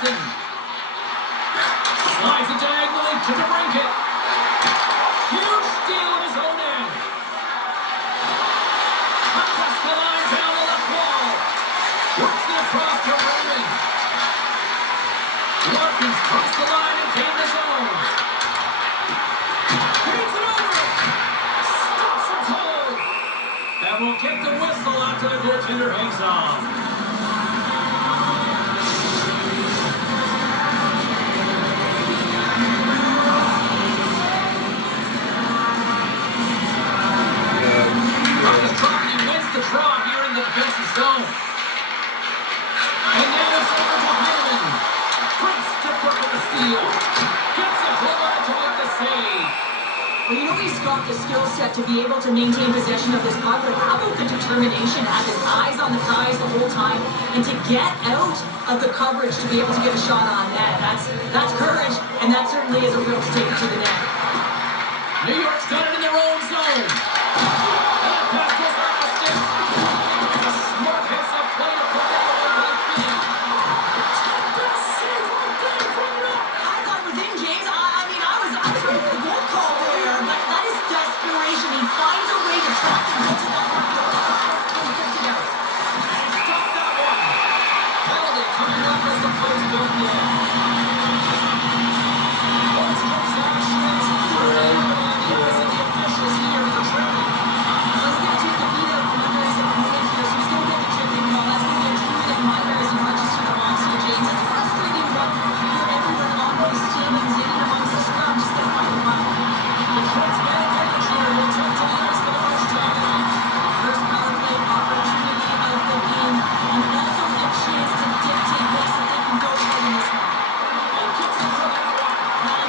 Slides it diagonally to the brinket. Huge steal in his own end. Across the line, down the left wall. Works it across to Raymond. Larkins crossed the line and gained the zone. Feeds it over. Stops him cold. And will get the whistle after the goaltender hangs on. The draw here in the defensive zone. And now it's over to Hyman. Prince to Burke with the steal. Gets it to the line to make the save. Well, you know he's got the skill set to be able to maintain possession of this puck, but how about the determination to have his eyes on the prize the whole time and to get out of the coverage to be able to get a shot on net? That's courage, and that certainly is a will to take it to the net. New York's got it in their own zone. And pass goes off the stick. A smart heads up play to put that away by Finn. Best save right there, bring it up. I thought it was in, James. I mean, I was ready for the goal call there, but that is desperation. He finds a way to track and get to that one. And stop that one. Penalty coming up as the post don't get. Once comes action, it's 3. The officials here for tripping. Let's get to the beat out from under his opponent here, so he's going to get the tripping call. That's going to be a true that minors and not just to the box here, James. It's frustrating, but you're everyone on this team and in amongst the scrum, just going to find the puck. The Detroit's man advantage here will turn to the ice for the first time. First power play opportunity of the game, and also a chance to dictate this if they can go ahead in this one. And gets it for that one.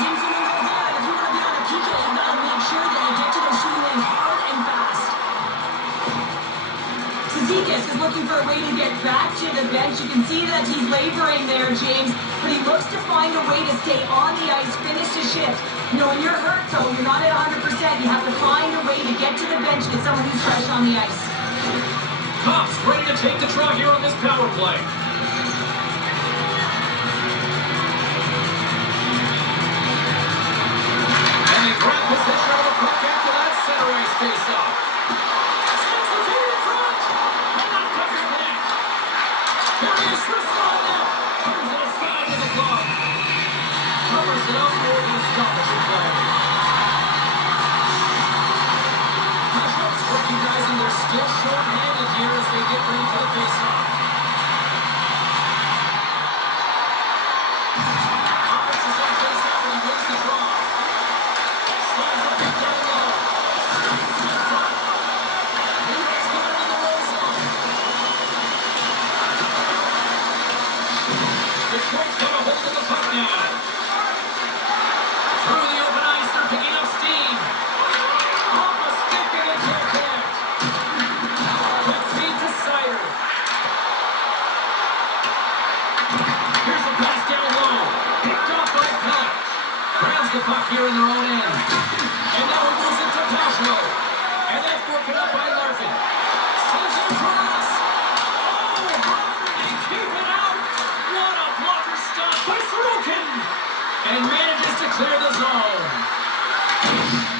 James, you can go ahead. If you want to be on a PK, you've got to make sure that you get to those shooting lanes hard and fast. Cizikas is looking for a way to get back to the bench. You can see that he's laboring there, James, but he looks to find a way to stay on the ice, finish the shift. You know, when you're hurt, though, you're not at 100%. You have to find a way to get to the bench, get someone who's fresh on the ice. Cops ready to take the draw here on this power play. And they grab possession of the puck after that center ice face-off. Sends the feed in front. And that doesn't connect. Here he is for Sonnet. Turns it aside with a glove. Covers it up more than a stoppage play. Rush-ups recognizing they're still short-handed here as they get ready for the face-off. Offense is on face-off and he wins the draw. Slides the puck down low. Stops it in front. New York's got it in the roll zone. Detroit's got a hold of the puck now. Through the open ice, they're picking up steam. Off a stick and they can't connect. Quick feed to Sider. Here's a pass down low. Picked off by Pellet. Grabs the puck here in their own end. And now he moves it to Pashlo. And that's broken up by Larkin. Sends it across. Oh, hard. And keep it out. What a blocker stop by Sorokin. And manages to clear the zone.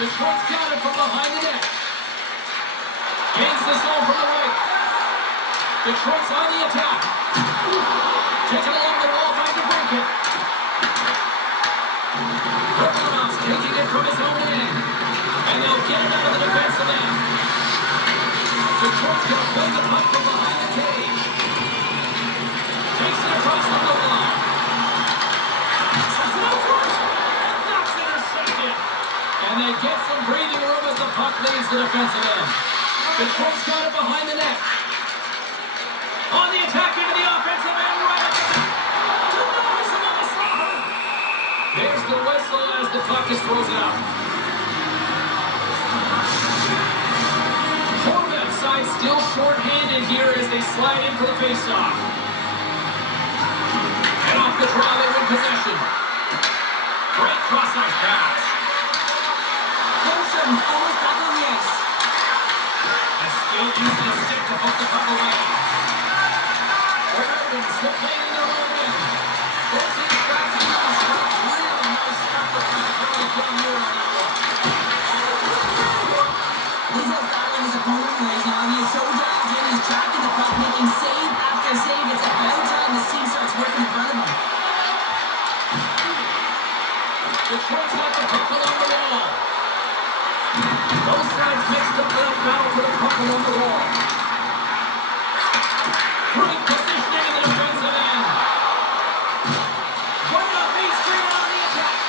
Detroit's got it from behind the net. Gains the zone from the right. Detroit's on the attack. Taken along the wall by the brinket. Burkhardt taking it from his own end. And they'll get it out of the defensive end. Detroit's going to play the puck from behind the cage. Takes it across the goal line. Sets it out front. And that's intercepted. And they get some breathing room as the puck leaves the defensive end. Detroit's got it behind the net. On the attack into the offensive end, right at the net. Denies him on the slapper. There's the whistle as the puck is frozen up. Horvat side still short-handed here as they slide in for the face-off. And off the draw, they win possession. Great cross-ice pass. Holmstrom almost back on the ice. And still using a stick to poke the puck away. Ravens still playing in their own end. constantly in battle for the puck along the wall. Great positioning in the defensive end. Right up Main Street on the attack.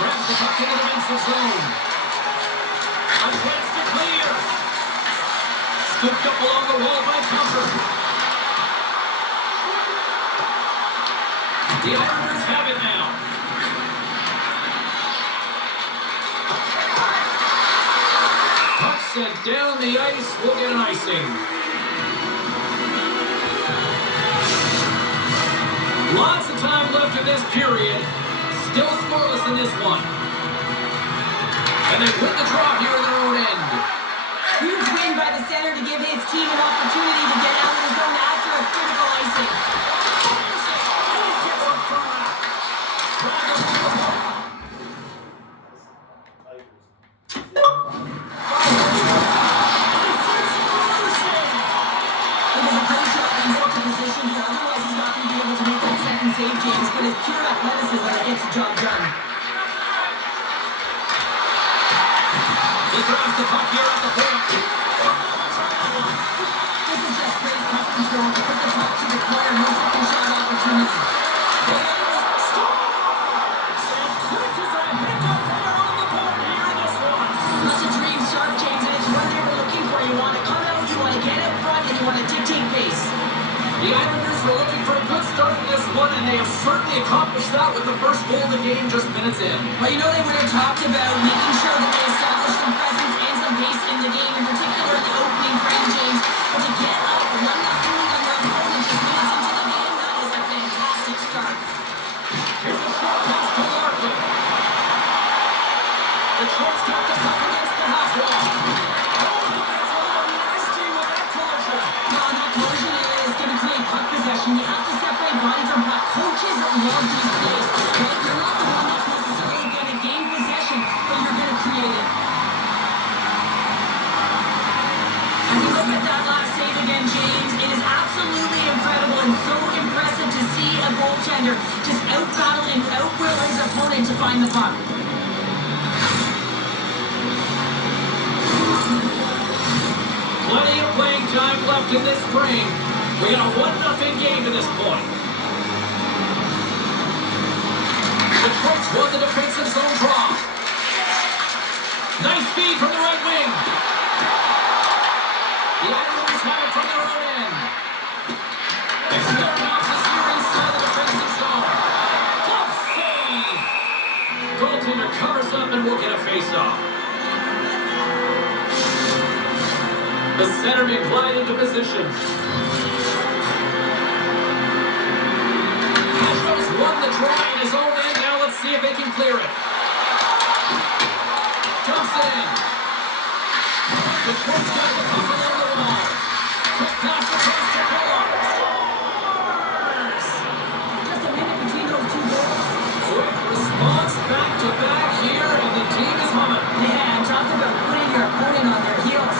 Grabs the puck in the defensive zone. A chance to clear. Scooped up along the wall by Comfort. The Islanders have it now. Puck sent down the ice. We'll get an icing. Lots of time left in this period. Still scoreless in this one. And they win the draw here in their own end. Huge win by the center to give his team an opportunity to get out of the zone after a critical icing. Save James, but his pure athleticism that gets the job done. He grabs the puck here at the point. This is just great puck control to put the puck to the corner, no second shot opportunity. That's a dream start, James, and it's what they were looking for. You want to come out, you want to get out front, and you want to dictate pace. The Islanders were looking for a good start in this one, and they have certainly accomplished that with the first goal of the game just minutes in. Well, you know they would have talked about making sure that they establish some presence and some pace in the game, in particular in the opening frame, James. But to get up 1-0 on their opponent just minutes into the game, that is a fantastic start. Here's a short pass to Larkin. The Detroit's got the puck against the half wall. Oh, that's a little nasty with that collision. Now, that collision is going to create puck possession. You have to separate body from puck. Coaches love these plays. Right? You're not the one that's necessarily going to gain possession, but you're going to create it. And you look at that last save again, James. It is absolutely incredible and so impressive to see a goaltender just out-battle and outwill his opponent to find the puck. Plenty of playing time left in this frame. We got a 1-0 game to this point. Detroit's won the defensive zone draw. Nice feed from the right wing. The Islanders have it from their own end. They start off this year inside the defensive zone. Tough save. Goaltender covers up and we'll get a face-off. The centerman glide into position. Astros won the draw in his own end. Now let's see if they can clear it. Jumps in. Detroit's got the puck along the wall. Quick pass across to Goalie. Scores! Just a minute between those two goals. Quick response back-to-back here, and the team is humming. Man, talk about putting your opponent on their heels.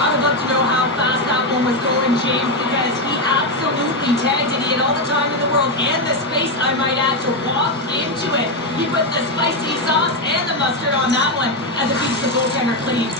I would love to know how fast that one was going, James, because he absolutely tagged it. He had all the time in the world and the space, I might add, to walk into it. He put the spicy sauce and the mustard on that one as it beats the goaltender clean.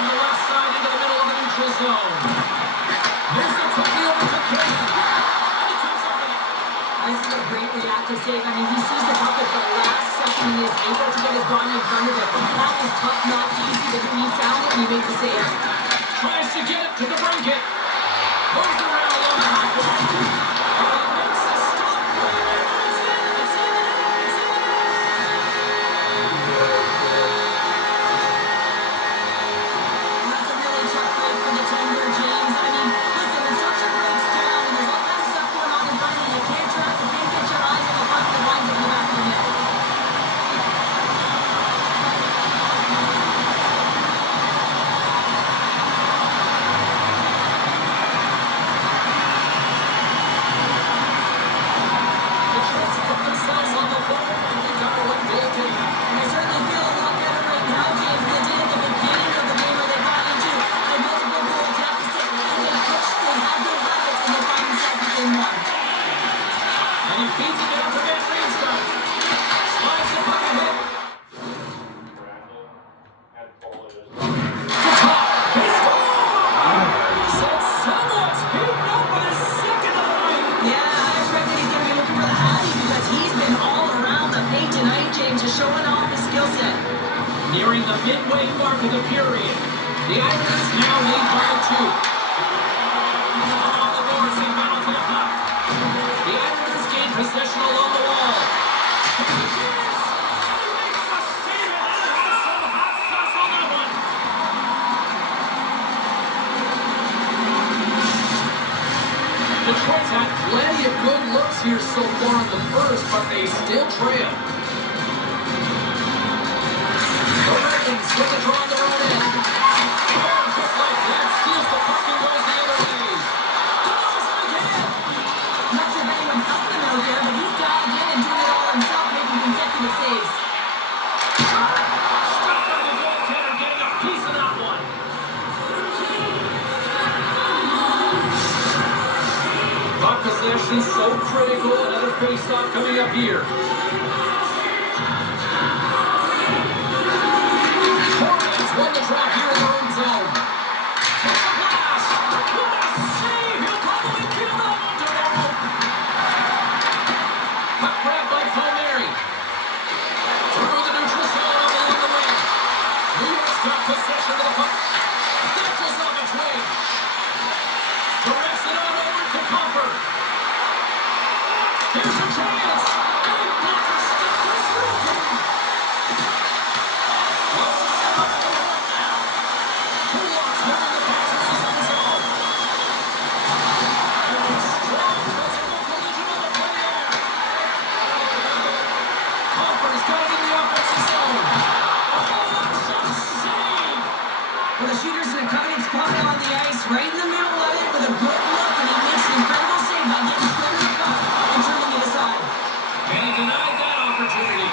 From the left side into the middle of the neutral zone. Here's the cookie over to Kane. And he comes up with it. This is a great reactive save. I mean, he sees the puck at the last second and is able to get his body in front of it. That was tough, not easy, but he found it and he made the save. Tries to get it to the blanket. Moves around along the halfway. And makes a stop. It's in. It's in the net. It's in the net. That's a really tough break for the tender, James. I mean, listen, when structure breaks down and there's all kinds of stuff going on in front of you, you can't track, you can't get your eyes on the puck that winds up in the back of the net. The Trents put themselves on the board and they got a one-goal lead. And I certainly feel a lot better right now, James, than they did at the beginning of the game where they got into a multiple goal deficit and they pushed, they had their habits, and they find themselves within one. And he feeds it down to Van Riemsdyk. Slides the puck ahead. To top. He scores! And someone's heating up with his second of the night. Yeah, I expect that he's going to be looking for the Hattie because he's been all around the paint tonight, James, just showing off his skill set. Nearing the midway mark of the period. The Islanders now lead by 2. On the boards, they battle for the puck. The Islanders gain possession along the wall. Here's a chance. And he makes a save, and it has some hot sauce on that one. Detroit's had plenty of good looks here so far in the first, but they still trail. The Ravens with the draw on their own end. And just like that, steals the puck and goes the other way. Denies it again. Not sure if anyone's helping him out there, but he's dialed in and doing it all himself, making consecutive saves. Stopped by the goaltender, getting a piece of that one. Puck possession so critical. Another face-off coming up here. Hornets won the draw here in their own zone. Takes a blast. What a save! He'll probably kill that one tomorrow. Puck grab by Palmieri. Through the neutral zone along the wing. New York's got possession of the puck. That goes off its way. Directs it on over to Comfort. Here's a chance. Big blocker stop this rookie. Wants to set up the run now. Kulak's moving the puck to his own zone. And a strong physical collision on the play there. Comfort's got it in the offensive zone. Oh, that's a save. Well, the shooter's in a coveted spot on the ice, right in the middle of it with a good look, and he makes an incredible save by getting straight to the puck and turning it aside. And he denied that opportunity.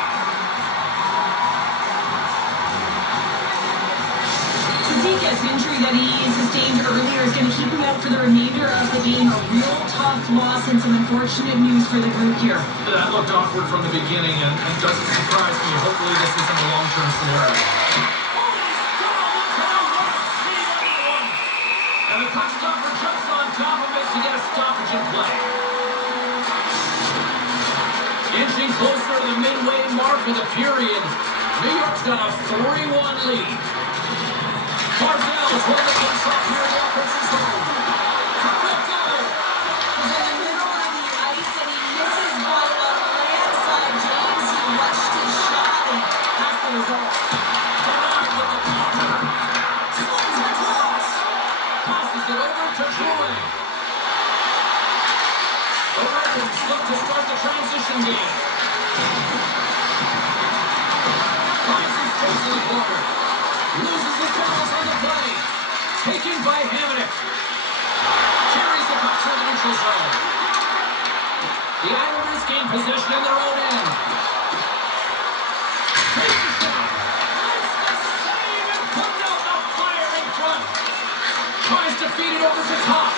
Zize's injury that he sustained earlier is going to keep him out for the remainder of the game. A real tough loss and some unfortunate news for the group here. That looked awkward from the beginning and doesn't surprise me. Hopefully this isn't a long-term scenario. And the puck stopper jumps on top of it to get a stoppage in play. Inching closer to the midway mark of the period. New York's got a 3-1 lead. Barzell's won the face-off here in the offensive zone. Good goal. He's in the middle of the ice and he misses by a landslide. James, he rushed his shot and that's the result. Denied with the counter. Slings it across. Passes it over to Troy. The Ravens look to start the transition game. Finds his space in the corner. Loses his balance on the play. Taken by Hamonic. Carries the puck through the neutral zone. The Islanders gain possession in their own end. Takes the shot. Makes the save and puts out the fire in front. Tries to feed it over to Kopp.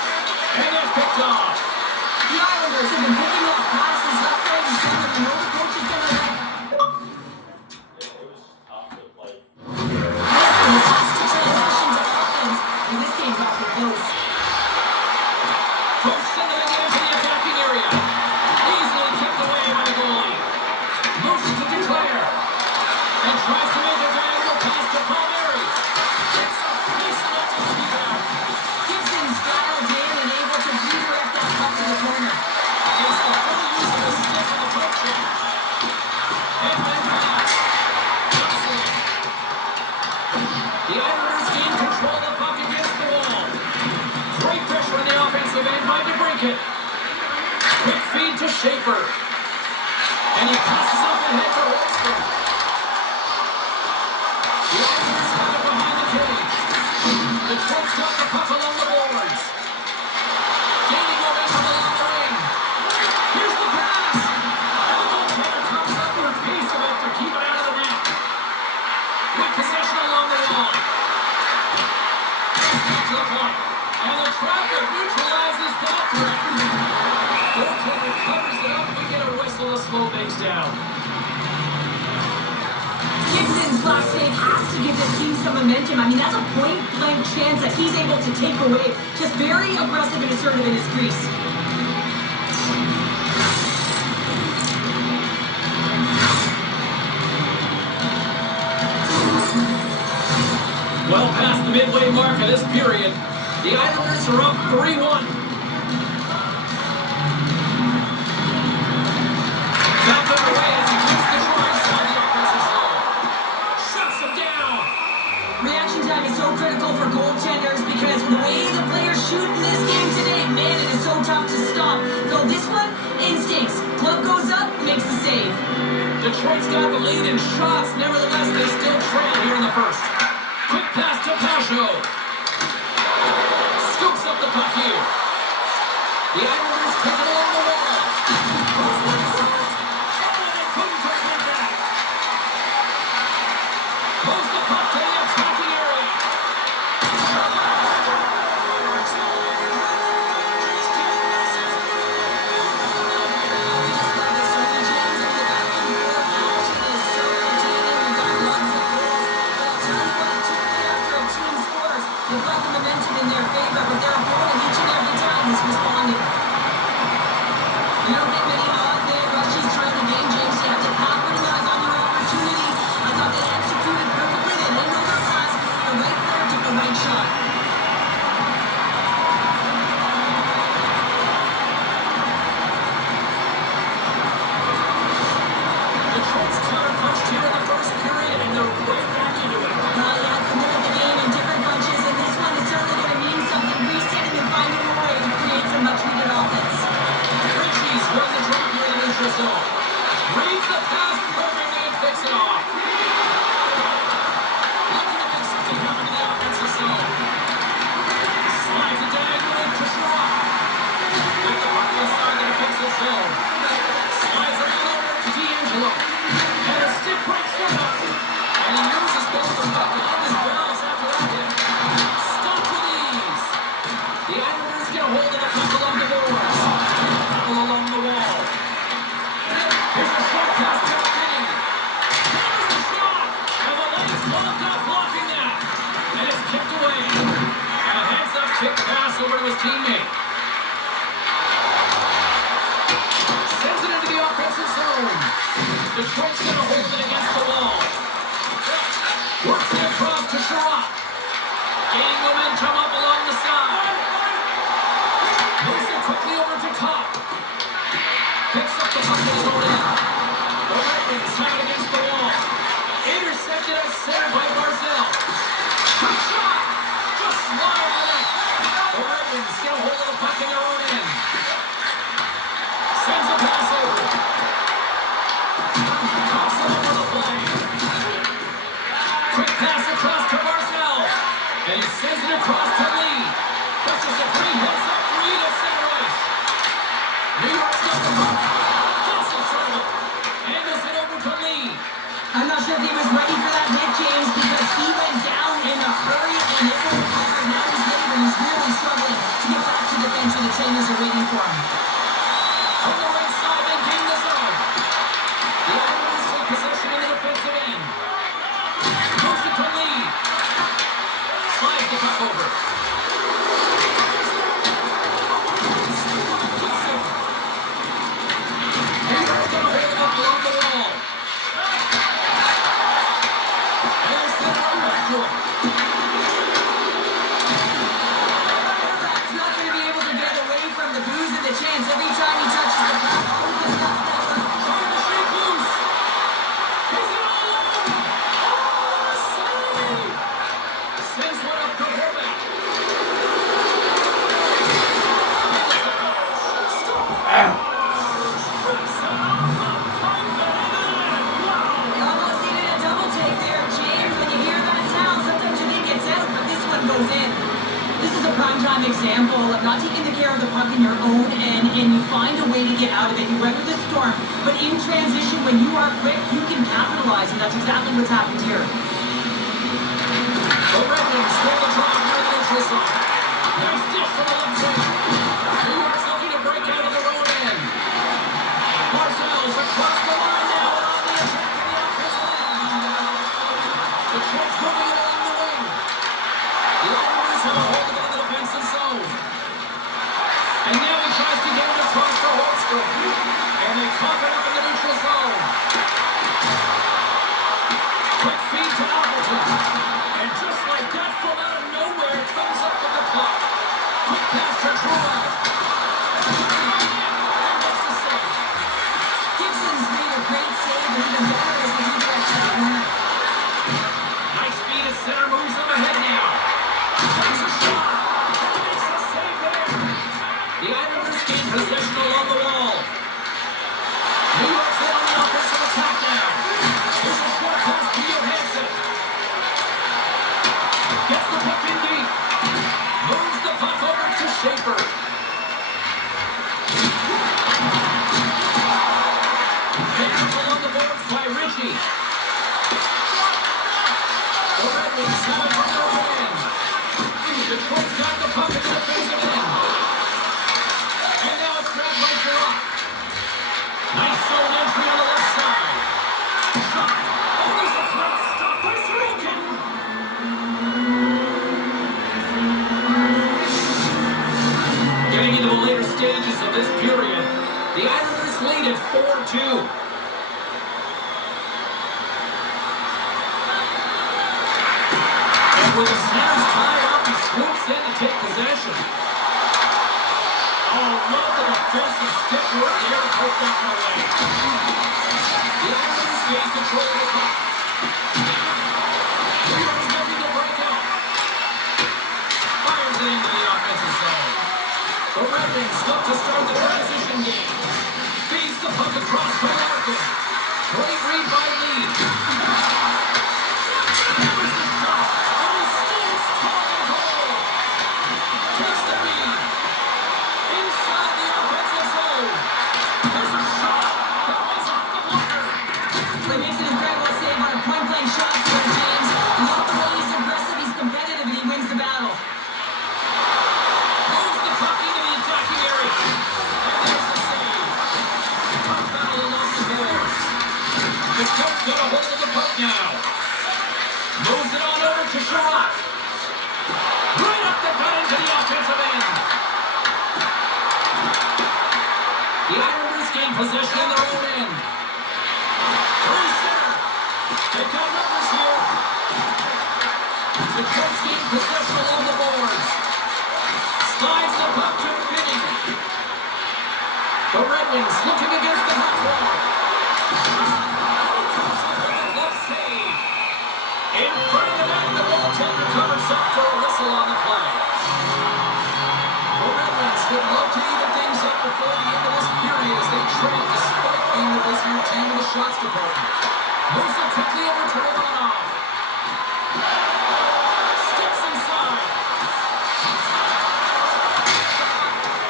And that's picked off. The Islanders have been picking off passes left, right, and center Schaefer. And he passes up ahead for Holzberg. The Islanders have it behind the cage. Detroit's got the puck along the boards. Gaining momentum along the wing. Here's the pass. And the goaltender comes up with a piece of it to keep it out of the net. With possession along the wall. Back to the point. And the traffic neutralizes that threat. Goaltender covers it up. We get a whistle to slow things down. Gibson's last save has to give this team some momentum. I mean, that's a point-blank chance that he's able to take away. Just very aggressive and assertive in his crease. Well past the midway mark of this period, the Islanders are up 3-1. Back underway as he keeps the try inside the offensive zone. Shuts him down. Reaction time is so critical for goaltenders because the way the players shoot in this game today, man, it is so tough to stop. So this one, instincts. Glove goes up, makes the save. Detroit's got the lead in shots. Nevertheless, they still trail here in the first. Quick pass to Pajot. Scoops up the puck here. The Islanders take it along the wall. Couldn't complete that. Moves the puck to the attacking area. They've got the momentum in their favor, but their opponent each and every time is responding. You don't get many odd man rushes throughout the game, James. You have to capitalize on your opportunity. I thought they executed perfectly. They didn't know their pass. The right player took the right shot. Detroit's counter-punched here in the first period, and they're right back into it. Yeah, committed the game in different bunches, and this one is certainly going to mean something. Resetting and finding a way to create some much-needed offense. Ritchie's won the draw here in the neutral zone. Reads the pass perfectly and picks it off. Looking to make something happen in the offensive zone. Slides it diagonally to Schrock. With the puck inside the defensive zone. Slides it all over to D'Angelo. And a stick breaks him up. And he uses both the puck and his balls after that hit. Stumped with ease. The Islanders get a hold of the puck along the boards. All along the wall. Here's a short pass to Finney. There's a shot. And the legs locked up blocking that. And it's kicked away. And a heads-up kick pass over to his teammate. Sends it into the offensive zone. Detroit's going to hold it against the wall. Works it across to Sherratt. Gaining momentum up along the side. Moves it quickly over to Kopp. Picks up the puck in his own end. The right wing's tied against the wall. Intercepted at center by Barzell. Quick shot. Just wide of the net. The right wing's get a hold of the puck in their own end. Sends a pass over. Tops it over the play. Quick pass across to Barzell. And he sends it across to Lee. That's just a great heads-up read at center ice. New York's got the puck. Gets in front of it. Angles it over to Lee. I'm not sure if he was ready for that hit, James, because he went down in a hurry, and it was hard. Now he's later, he's really struggling to get back to the bench, and the trainers are waiting for him. On the right side, they gain the zone. The Islanders take possession in the defensive end. Moves it to Lee. Slides the puck over. New York's going to hold it up along the wall. And they send it right back to him. Quarterback's not going to be able to get away from the booze and the chance. Every time he touches the puck, opens up that run. Trying to shake loose. Is it all over? Oh, save! Sends one up to Horvath. Handles the pass. Stop. prime example of not taking the care of the puck in your own end, and you find a way to get out of it. You weather the storm, but in transition, when you are quick, you can capitalize, and that's exactly what's happened here. The Red Wings swing the draw near the neutral zone. Nice dish from the left wing. New York's looking to break out of their own end. Barzal's across the line now and on the attack in the offensive end. The Trent's moving it along the wing. The Islanders have a hold of it in the defensive zone. And now he tries to get it across the Holmstrom. And they cough it up in the neutral zone. Quick feed to Appleton. And just like that, from out of nowhere, comes up with the puck. Quick pass to Truman. And makes the save. Gibson's made a great save, and even better is the redirect to the corner. Nice feed at center, moves them ahead now. Takes a shot. And he makes the save there. The Islanders gain possession along the wall. New York's in on the offensive attack now. Here's a short pass to Johansson. Gets the puck in deep. Moves the puck over to Schaefer. Picked up along the boards by Ritchie. The Red Wings have it from their own end. Detroit's got the puck in the defensive end. And now it's grabbed by Perot. Nice zone entry on the left side. Shot. Oh, there's a great stop by Sorokin. Getting into the later stages of this period, the Islanders lead at 4-2. And with the centers tied up, he swoops in to take possession. Oh, love the defensive stick work there to take that one away. The Islanders gain control of the puck. New York's looking to break out. Fires it into the offensive zone. The Red Wings look to start the transition game. Feeds the puck across by Larkin. Great read by Lee. Hammers the shot. And he stands tall and cold. Takes the lead. Inside the offensive zone. There's a shot. That one's off the blocker. He makes an incredible save on a point-blank shot for James. Love the way he's aggressive, he's competitive, and he wins the battle. Moves the puck into the attacking area. And there's the save. Puck battle along the boards. The coach got a hold of the puck now. Moves it on over to Sherratt. Right up the gut into the offensive end. The Islanders gain possession in their own end. Three center. They've got numbers here. The Jets gain possession along the boards. Slides the puck to Finney. The Red Wings looking against the half wall. And he comes up with a glove save. In front of the net, the goaltender covers up for a whistle on the play. The Red Wings would love to even things up before the end of this period as they trail despite being the busier team in the shots department. Moves it quickly over to Romanov. Steps inside.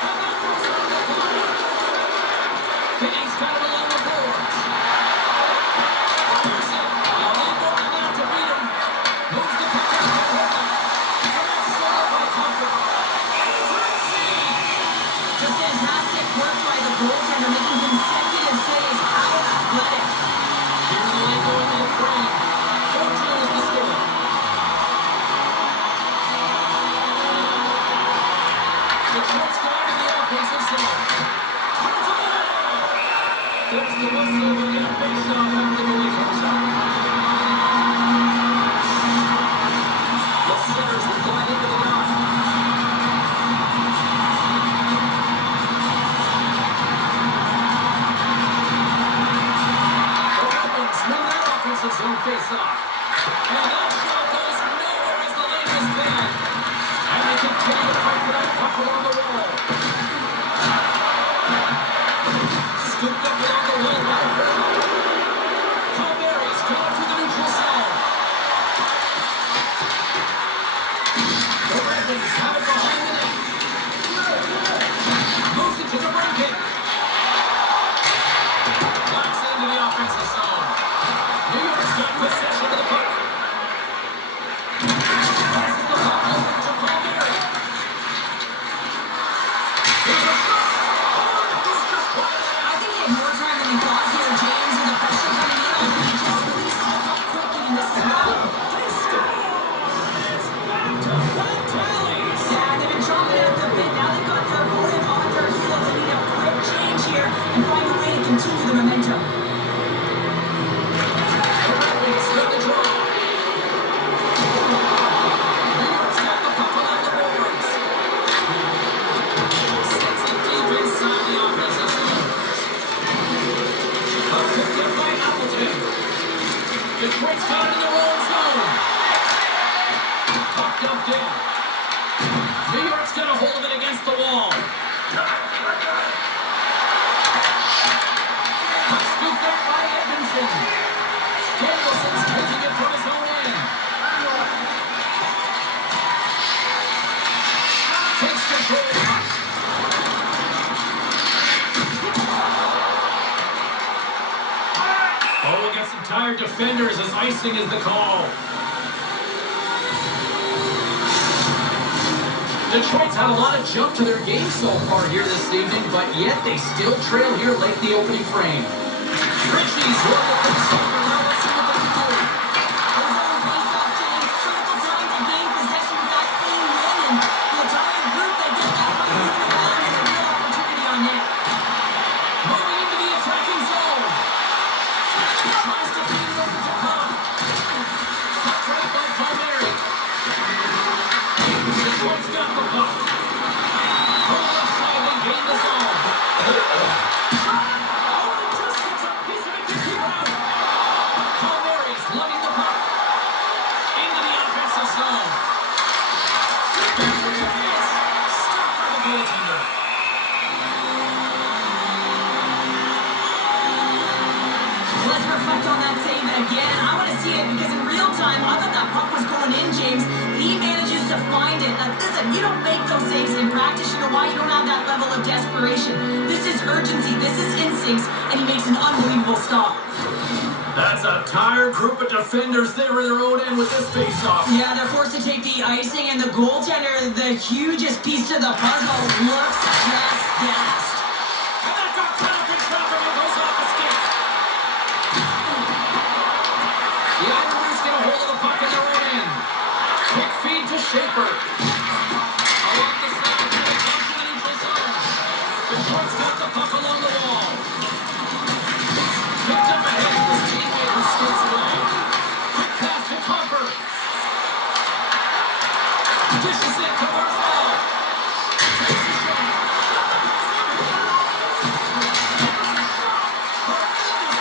And that goes on the line. Finney's got it along the boards. Fires it. He'll need more than that to beat him. Moves the puck out to Portland. And that's slowed by Comfort. And a great save. Just fantastic work by the goaltender, making consecutive saves. How athletic. defenders as icing is the call. Detroit's had a lot of jump to their game so far here this evening, but yet they still trail here late in the opening frame. Richie's won the face-off, and now let's see what they can do. Those own face-off, James. Critical time to gain possession of that clean win, and the entire group, they get that one moving around and a real opportunity on net. Moving into the attacking zone. Tries to feed it over to Pop. Pop trapped by Palmieri. Detroit's got the puck. From the left side, they gain the zone. Palmieri's lugging the puck into the offensive zone. There's the chance. Stopped by the goaltender. Let's reflect on that save again. I want to see it because in real time, I thought that puck was going in, James. He manages to find it. Listen, you don't make those saves in practice. You know why? You don't have that level of desperation. This is urgency. This is instincts. And he makes an unbelievable stop. That's a tired group of defenders there in their own end with this face-off. Yeah, they're forced to take the icing, and the goaltender, the hugest piece to the puzzle, looks just gassed. And that got cut up in traffic and goes off the stick. The Islanders get a hold of the puck in their own end. Quick feed to Shaper. Along the side, and it comes to the neutral zone. Detroit's got the puck along the wall. Picked up ahead of his teammate who skates away. Quick pass to Comfort. Dishes it to Barzal. Takes a shot.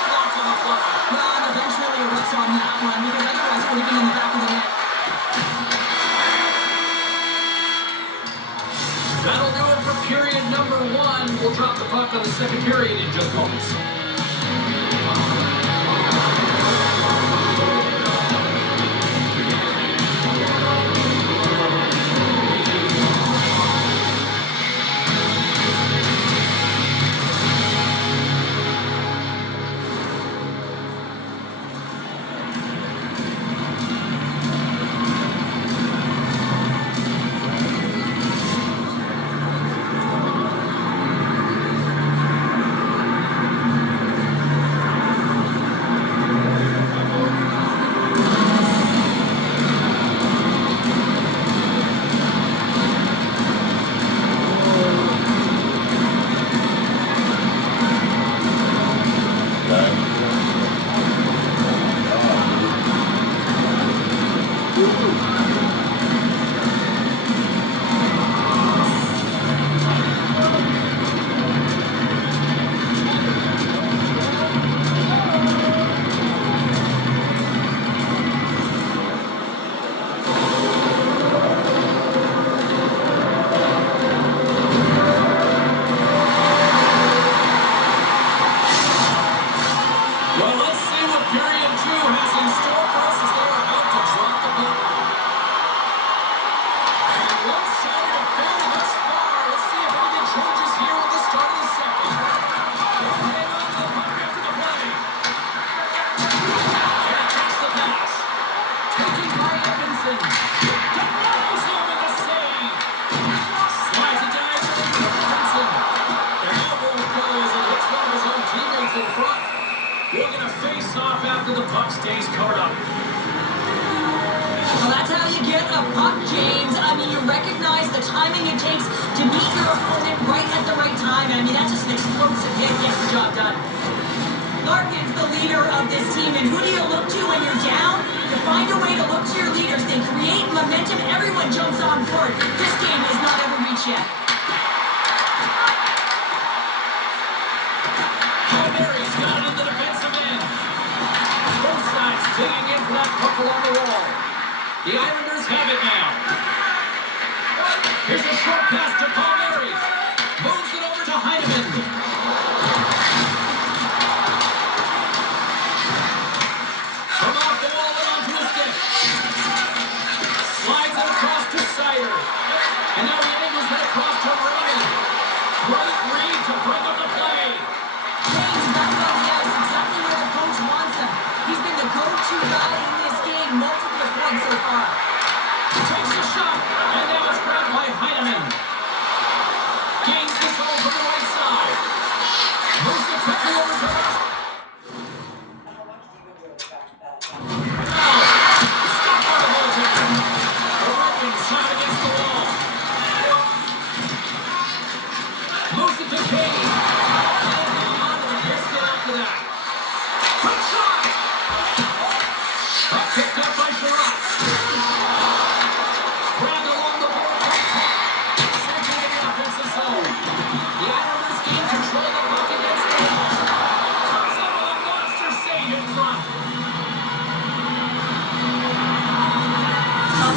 Blocked on the fly. Well, the bench really erupts on that one because otherwise it would have been in the back of the net. That'll do it for period number 1. We'll drop the puck on the second period in just moments. The puck stays caught up. Well, that's how you get a puck, James. I mean, you recognize the timing it takes to meet your opponent right at the right time. I mean, that's just an explosive hit. Gets the job done. Larkin's the leader of this team, and who do you look to when you're down? You find a way to look to your leaders. They create momentum. Everyone jumps on board. This game is not over reach yet. Palmieri's got it in the defensive end. Both sides digging in for that puck along the wall. The Islanders have it now. Here's a short pass to Palmieri. Moves it over to Heineman. From off the wall and onto a stick. Slides it across to Sider. And now he angles it across to Raymond. Great read to break up the play. James back on the ice, exactly where the coach wants him. He's been the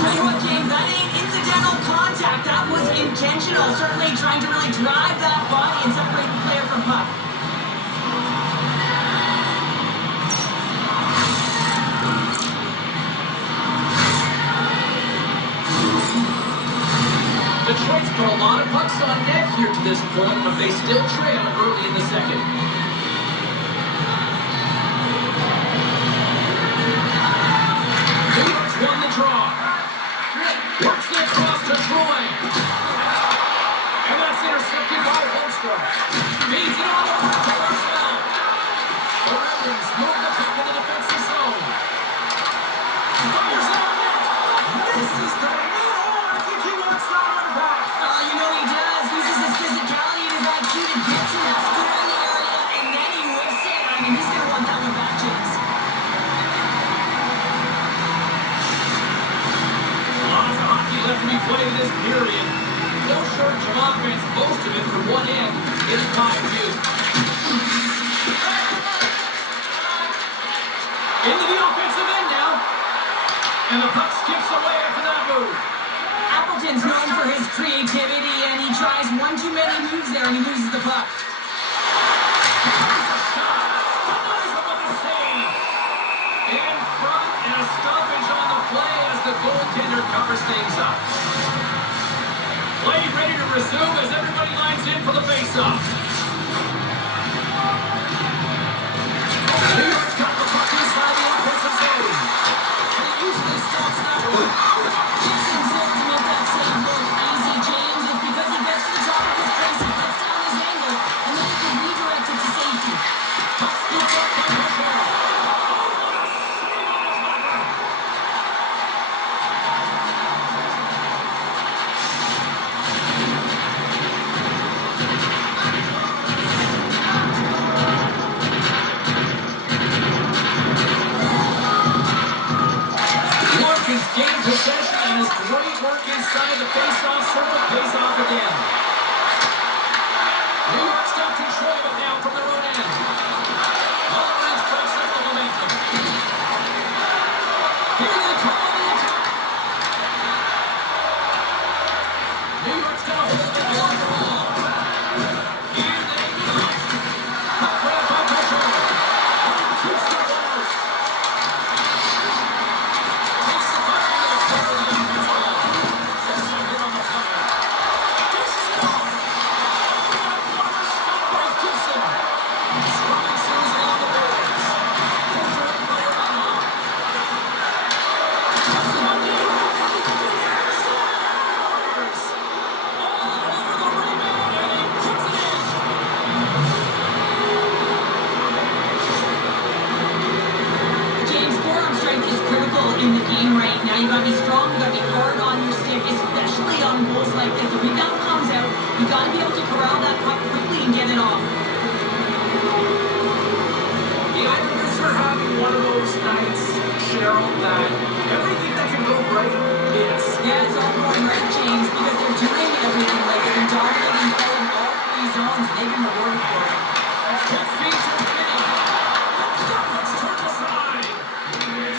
Tell you what, James, that ain't incidental contact. That was intentional. Certainly trying to really drive that body and separate the player from puck. Detroit's put a lot of pucks on net here to this point, but they still trail early in the second. New York's won the draw. Works it across to Troy. And that's intercepted by Holmstrom. Feeds it on over to Marcel. The Red Wings move the puck in the defensive zone. Fires it on net. This is the middle. I think he wants that one back. You know he does. Uses his physicality and his IQ to get to that scoring area, and then he whiffs it. I mean, he's going to want that one back, James. Lots of hockey left to be played in this period. No shortage of offense, most of it from one end. It's 5-2. Into the offensive end now. And the puck skips away after that move. Appleton's known for his creativity, and he tries one too many moves there, and he loses the puck. Here's a shot. Denies him with a save. In front, and a stoppage on the play as the goaltender covers things up. Play ready to resume as everybody lines in for the faceoff. New York's got the puck inside the offensive zone. And he usually stops that one. Gibson's able to make that save look easy, James. It's because he gets to the top of his place, he cuts down his angle, and then he can redirect it to safety. Puck scooped up by Boucher. Oh, what a save on the cover. Larkin's gained possession and his great work inside the face-off circle pays off again. New York's got control of it now from their own end. All around breaks up the momentum. Here they come on the attack. New York's got a hold of it along the wall. Here they go. Puck grab by Boucher. And keeps the ball. Takes the puck into the corner of the offensive wall. Sets it here on the play. Dishes it off. Stop by Gibson. Scrumming Susie along the boards. Controlled by Orlando. Puts it on net. Scores. All over the rebound, and he puts it in. James, forearm strength is critical in the game right now. You gotta be strong, you gotta be hard on your stick, especially on goals like this. The rebound comes out, you gotta be able to corral that puck quickly and get it off. The Islanders are having one of those nights, Cheryl, that everything that can go right is. Yeah, it's all going right, James, because they're doing everything right. They've been dominating play in all three zones, and they've been rewarded for it. Quick feature Vinny. Let's turn aside.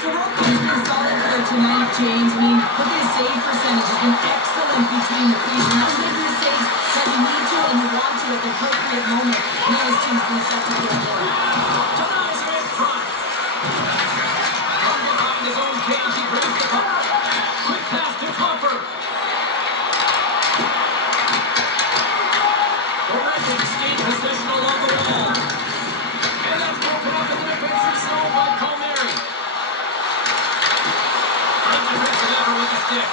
So Rocco's been solid there tonight, James. I mean, look at his save percentage. It's been excellent between the crease. And that's making the saves that you need to and you want to at the appropriate moment. And now his team's been set to play for it. Denies him in front. From behind his own cage, he brings the puck. Quick pass to Comfort. The Red Wings gain possession along the wall. And that's broken up in the defensive zone by Palmieri. Great defensive effort with the stick.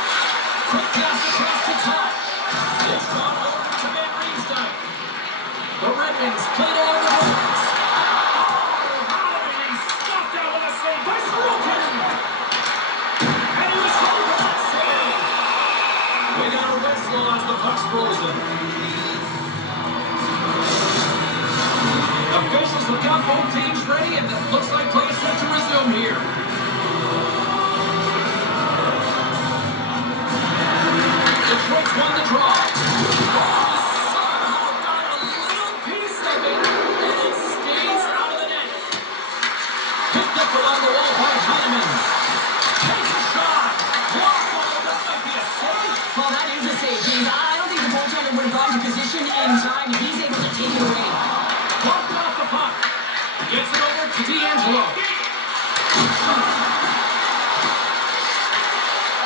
Quick pass across to Tuck. It's gone over to Van Riemsdyk. The Red Wings played along the boards. Oh, how did he stop that with a save by Sorokin? And he was home for that save. We got a whistle as the puck's frozen. Officials have got both teams ready, and it looks like play is set to resume here. Detroit's won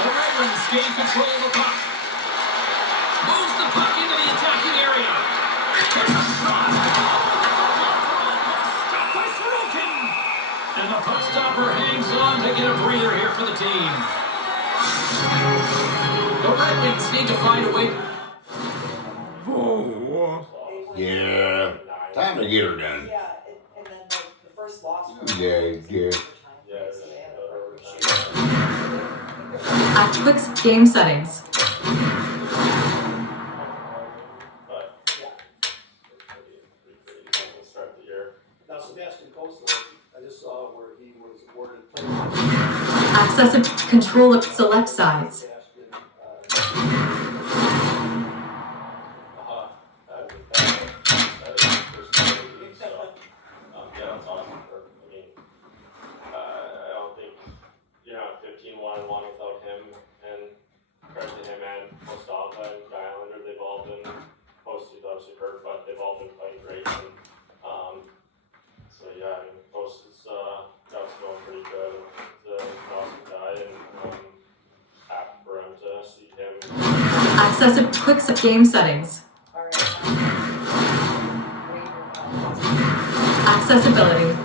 The Red Wings gain control of the puck. Moves the puck into the attacking area. Here's a shot. Stop by Sorokin. And the puck stopper hangs on to get a breather here for the team. The Red Wings need to find a way. Oh. Yeah. Time to get her done. Yeah, and then the first loss. Yeah. At game settings. Access and control of select sides. Access and quick game settings. Accessibility.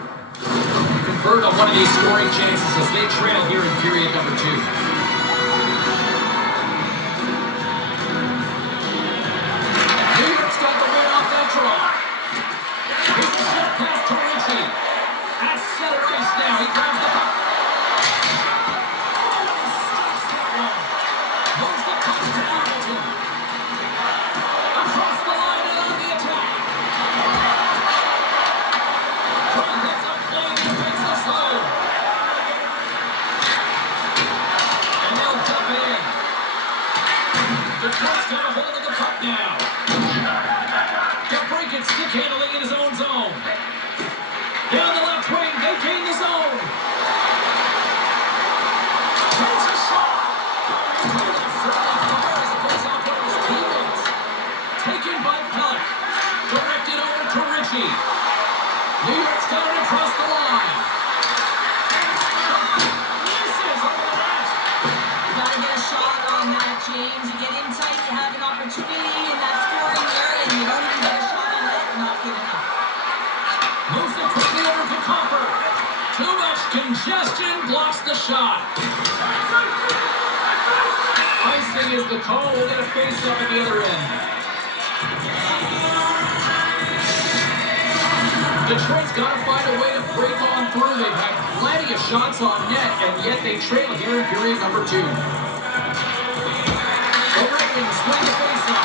Convert on one of these scoring chances as they trail here in period number 2. New York's got the win off that draw. Here's a shot pass to Ritchie. At center ice now. He grabs the puck. Moves the puck to Hamilton. Across the line and on the attack. Crow hits a play that makes us home. And they'll dump it in. Detroit's got a hold of the puck now. DeBrincat stick handling in his own zone. Down the left wing, they gain the zone. Takes a shot. As it goes off one of his teammates. Taken by Pellick. Directed over to Ritchie. New York's got it across the line. Misses over the net. You gotta get a shot on that, James. You get in tight, you have an opportunity in that scoring area, and you don't even get a shot on it. Not good enough. Moves it quickly over to Copper. Too much congestion blocks the shot. Icing is the call. We'll get a face-up at the other end. Detroit's got to find a way to break on through. They've had plenty of shots on net, and yet they trail here in period number 2. The Red Wings win the face-off.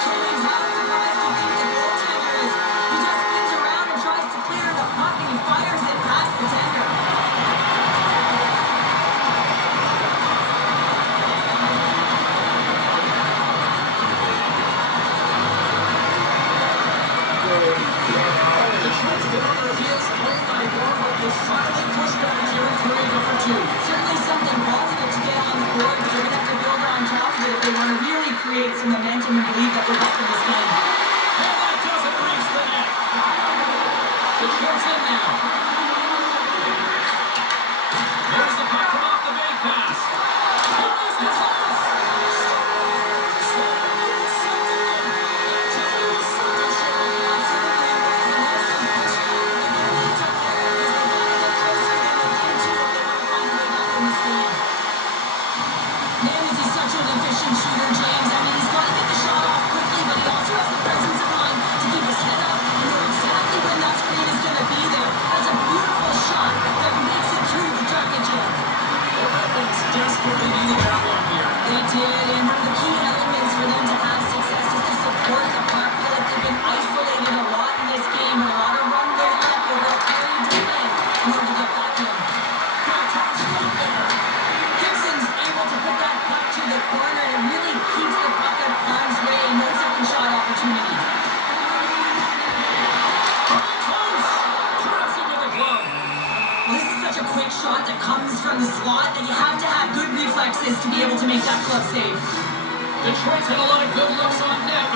James, how surprised do you think the goaltender is? He just spins around and tries to clear the puck, and he fires it past the tender. Detroit's been on their heels all night long, but they finally pushed back here in period number 2. Certainly something positive to get on the board, but they're going to have to build on top of it if they want to really create some momentum and believe that we're back in this game. And that doesn't reach the net. Detroit's in now. There's the puck from off the bank pass. Here is the toss. Man, is he such an efficient shooter, James. I mean, he's got to get the shot off quickly, but he also has the presence of mind to keep his head up and know exactly when that screen is going to be there. That's a beautiful shot that makes it through the jacket jam. The Red Wings desperately needed that one here. They did, and one of the key elements for them to have success is to support the puck. I feel like they've been isolated a lot in this game, and a lot of runway left where they'll carry defend in order to get back in. Good toss stop there. Gibson's able to put that puck to the corner, and it really keeps the puck at harm's way. No second shot opportunity. Coming close. Grabs it with a glove. This is such a quick shot that comes from the slot that you have to have good reflexes to be able to make that glove save. Detroit's had a lot of good looks on net,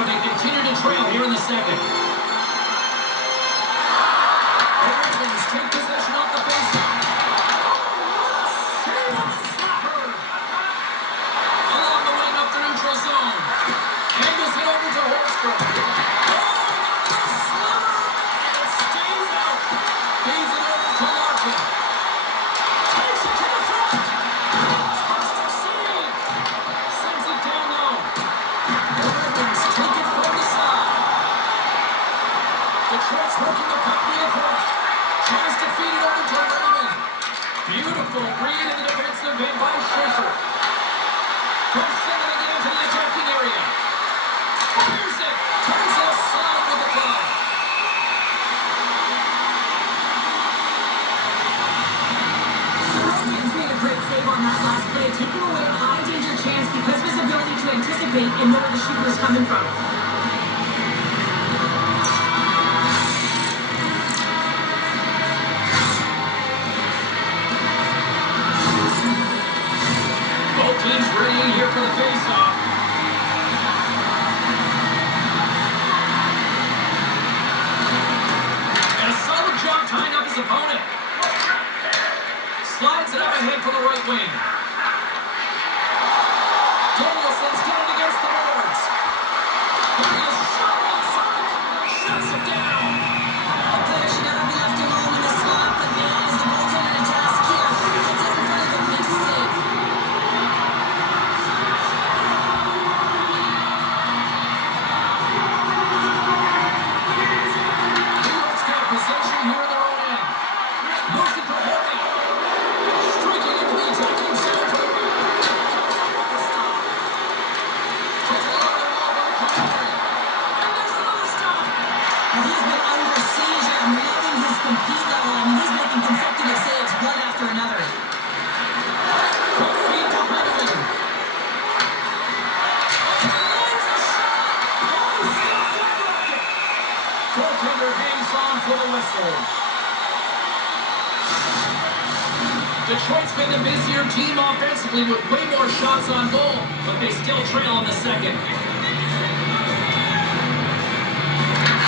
drive in by Schaefer. Goes singling it into the attacking area. Fires it. Turns it aside with the glove. Roman's made a great save on that last play, taking away a high danger chance because of his ability to anticipate and know where the shooter is coming from. Both teams ready here for the face-off. And a solid job tying up his opponent. Slides it up ahead for the right wing. Danielson's got it against the boards. He is shot outside. Shuts it down. A player should never be left alone in the slot, but man, is the goaltender in task here. Gets it in front of him, makes the save. New York's got possession here in their own end. Moves it for Horry. Streaking into the attacking zone for the win. Taken along the wall by Connery. And there's another stop. Well, he's been under siege, and I'm loving his compete level. I mean, he's making consecutive saves, one after another. Quick feed to Heinlein. And there's a shot. Oh, he's stopped and blocked it. Goaltender hangs on for the whistle. Detroit's been the busier team offensively with way more shots on goal, but they still trail in the second.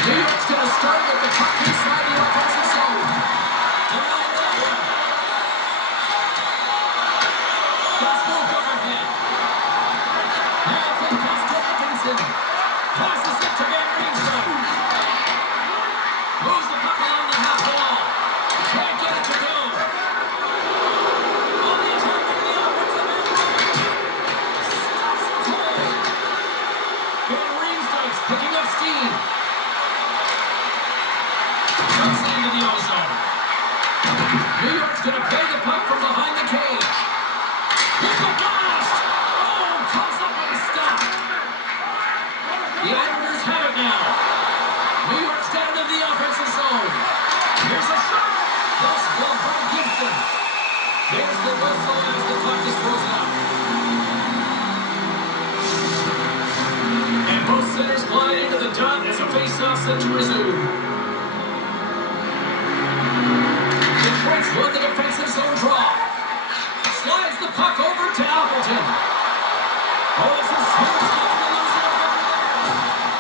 New York's going to start with the puck inside the offensive zone. Denied that one. Gets moved overhead. Now quick pass to Atkinson. Passes it to Van Riemsdyk. Moves the puck along the half wall. Can't get it to go. On the attack into the offensive end. Stops it cold. Van Riemsdyk's picking up steam. Cuts it into the ozone. New York's going to play the puck from behind the cage. With the blast! Oh, comes up with a stop. The Islanders have it now. New York's down in the offensive zone. Here's a shot. Lost glove by Gibson. There's the whistle as the puck is frozen up. And both centers glide into the dot as a face-off set to resume. Detroit's won the defensive zone draw. Slides the puck over to Appleton. Oh, some smooth stuff to lose it over there.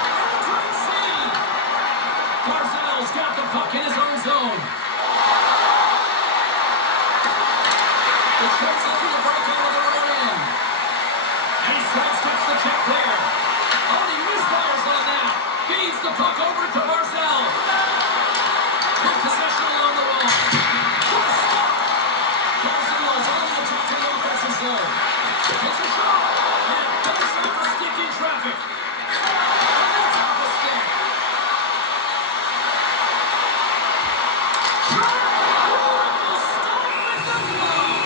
And a great save. Barzal's got the puck in his own zone. Detroit's looking to break out of their own end. And he sidesteps the check there. Oh, he misfires on that. Feeds the puck over to Barzal. Good possession along the wall. What a stop. Barzal's on the attack in the offensive zone. Takes a shot. And dumps off a stick in traffic. And that's off a stick. Shot. Beautiful stop with the glove.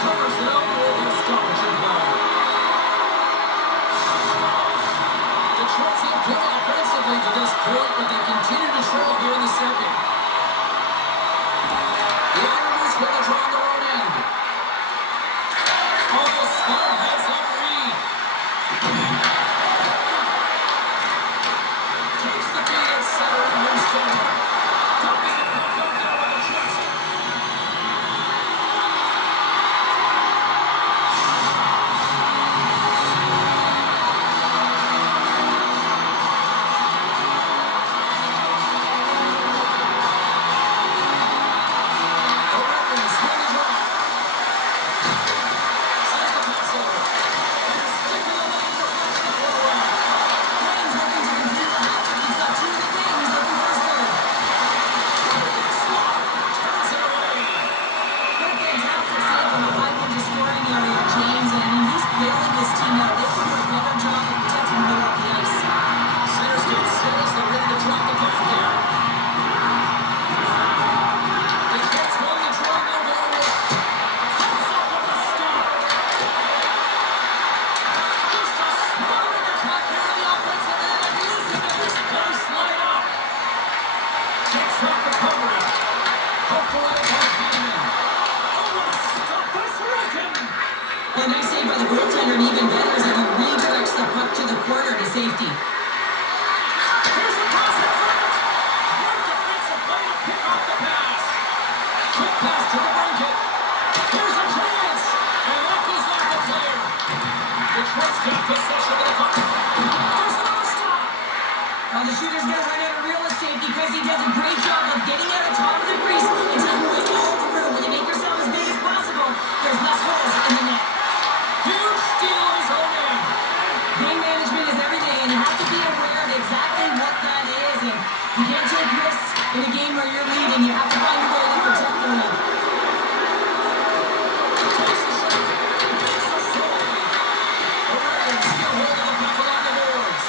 Covers it up with a stoppage and glove. Detroit's looked good offensively to this point, but Well, the shooter's going to run out of real estate because he does a great job of getting out on top of the crease and taking away all the room. When you make yourself as big as possible, there's less holes in the net. Huge steal on his own end. Game management is everything, and you have to be aware of exactly what that is. And you can't take risks in a game where you're leading. You have to find a way to protect the lead. Takes a shot. Makes a save. The Red Wings still holding the puck along the boards.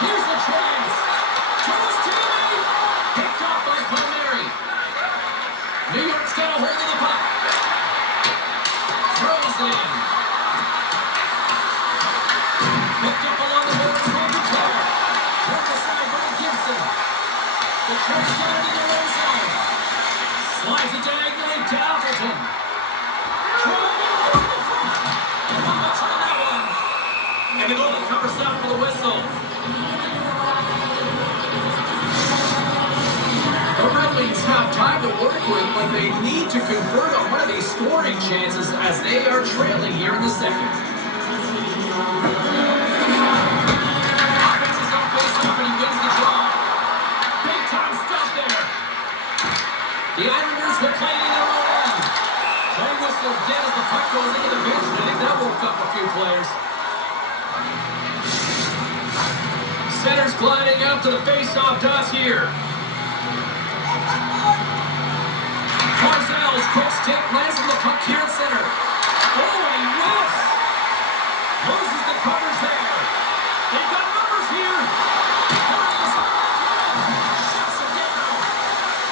Here's a chance. Goes to the lead. Picked off by Palmieri. New York's got a hold of the puck. Throws it in. Picked up along the boards by Duclair. Turned aside by Gibson. The Trents get it in their own zone. Slides it diagonally to Appleton. Trying to get to the front. And not much on that one. And the goalie covers up for the whistle. The Red Wings have time to work with, but they need to convert on one of these scoring chances as they are trailing here in the second. Offense is on face-off and he wins the draw. Big time stuff there. The Islanders were playing in their own end. Play whistle dead as the puck goes into the bench, and I think that woke up a few players. Center's gliding out to the face-off toss here. Barzal's quick stick lands on the puck here at center. Oh, and he whiffs. Loses the coverage there. They've got numbers here. There he is. Shuts him down.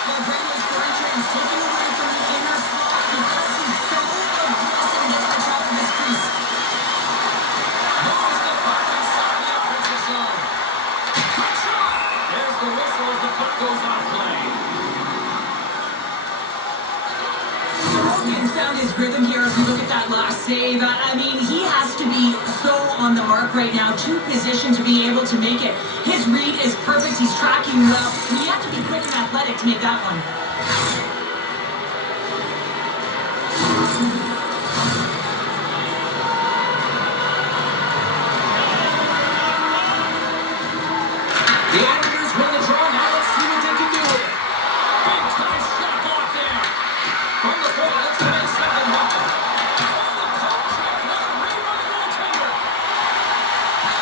Well, Brady's scoring trend is taken away from the inner slot because he's so aggressive against the top of his crease. Moves the puck inside the offensive zone. Quick shot. There's the whistle as the puck goes on play. Sorokin's found his rhythm here as we look at that last save. I mean, he has to be so on the mark right now, to position to be able to make it. His read is perfect. He's tracking well. And you have to be quick and athletic to make that one. The Islanders win the draw. Now let's see what they can do with it. Big time shot block there. From the point, let's come in second happen. Oh, the pump check. What a read by the goaltender.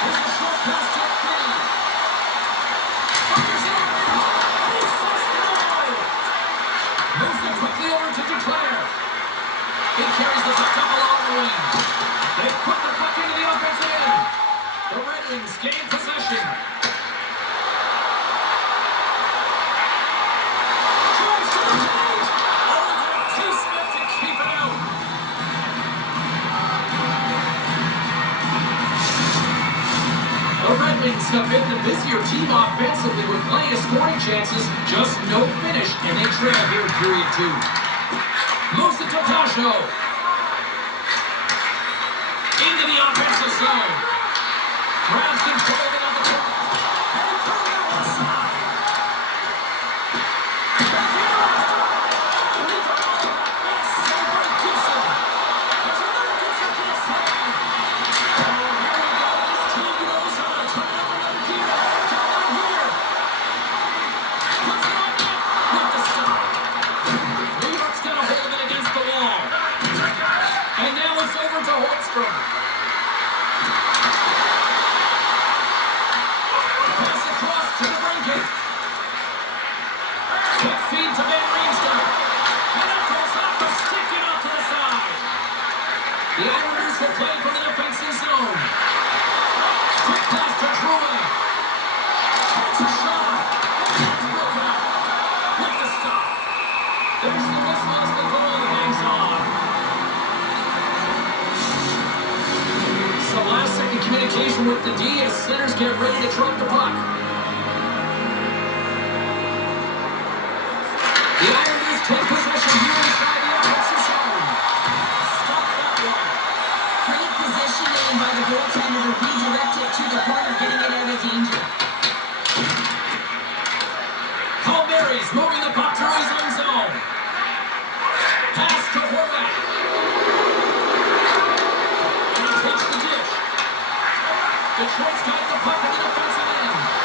Here's a short pass to Finney. Fires it out. He says no. Moves it quickly over to Duclair. He carries the puck up along the wing. They put the puck into the offensive end. The Red Wings gain possession. Drives to the cage. Oh, the casement to keep it out. The Red Wings have been the busier team offensively with plenty of scoring chances, just no finish, and they trail here in period 2. Moves it to Pajot. Into the offensive zone. Grabs control of it on the top. And he turned it on the side. Back here. Oh, he got all of that. Nice save by Gibson. There's another consecutive save. Oh, here we go. This team knows how to turn up another gear. Come on here. Puts it on net. With the stop. New York's got a hold of it against the wall. And now it's over to Holmstrom. Pass across to the brinket. Quick feed to Van Riemsdyk. And it goes off the stick and off to the side. The Islanders will play from the defensive zone. Quick pass to Drouin. Takes a shot. And it's broken up. With the stop. There's the whistle as the goalie hangs on. Some last-second communication with the D as centers get ready to drop the puck. The Islanders take possession here inside the offensive zone. Stop that one. Great positioning by the goaltender to redirect it to the corner, getting it out of danger. Palmieri's moving the puck through his own zone. Pass to Horvat. And he takes the dish. The Detroit's got the puck in the defensive end.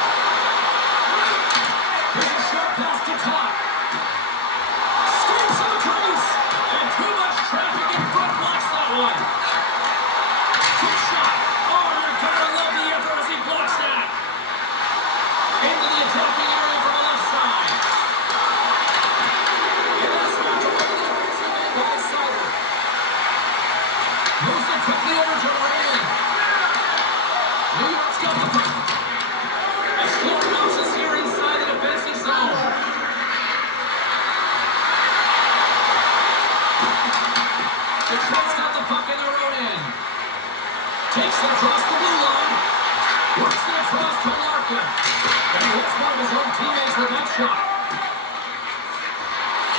shot.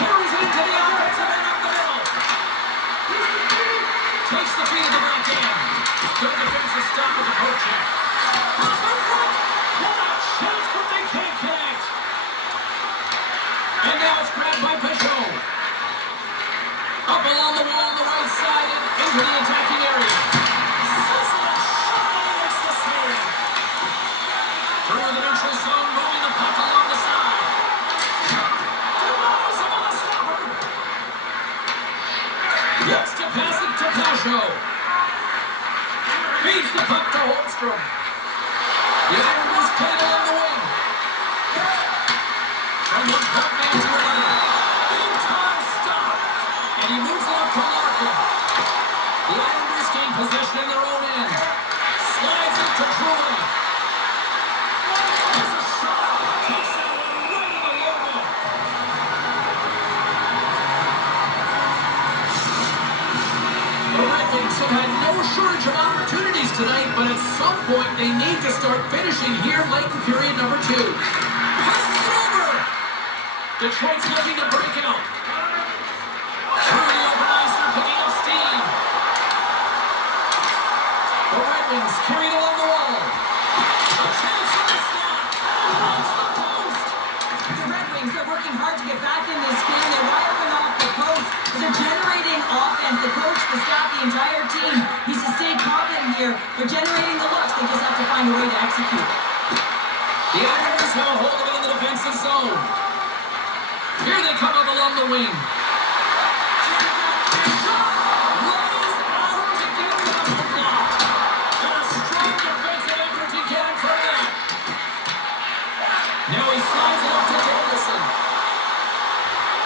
Carries it into the offensive end up the middle. Takes the feed of the back end. Good defensive stop with the poke check. Cross in front. What a chance, but they can't connect. And now it's grabbed by Peugeot. Up along the wall on the right side and into the attacking area. Sizzling shot and makes the save. Through the neutral zone, moving the puck along the side. Denies him on the stopper. Looks to pass it to Peugeot. Beats the puck to Holmstrom. The Islanders play it along the wing. From one point man to another. Big time stop. And he moves it up to Larkin. The Islanders gain possession in their own end. Slides it to Troy. There's a shot. Takes that one right in the logo. The Red Wings have had no shortage of opportunities tonight, but at some point they need to start finishing here late in period number 2. Passes it over. Detroit's looking to break out. Through the open ice, they're picking up steam. The Red Wings carry it along the wall. A chance from the slot. Hits the post. The Red Wings are working hard to get back in this game. They're wiring off the post. They're generating offense. The coach, the staff, the entire team needs to stay confident here. They're generating the looks. They just have to find a way to execute. The Islanders have a hold of it in the defensive zone. Here they come up along the wing. Lays out to get it off the block. And a strong defensive effort to get in front of that. Now he slides it up to Davison.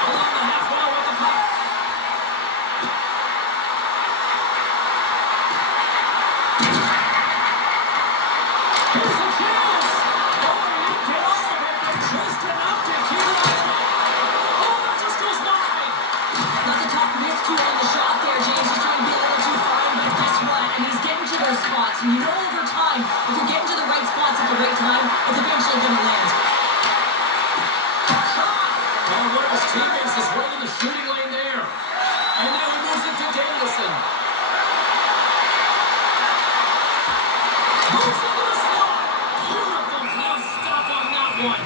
Along the half wall with the puck. Here's a chance. Oh, he didn't get all of it, but just enough to keep it on the net. Oh, that just goes wide. That's a tough miscue on the shot there, James. He's trying to be a little too fine, but guess what? And he's getting to those spots. And you know over time, if you're getting to the right spots at the right time, it's eventually going to land. Well, one of his teammates is right in the shooting lane there. And now he moves it to Davison. Moves into the slot. Beautiful glove stop on that one.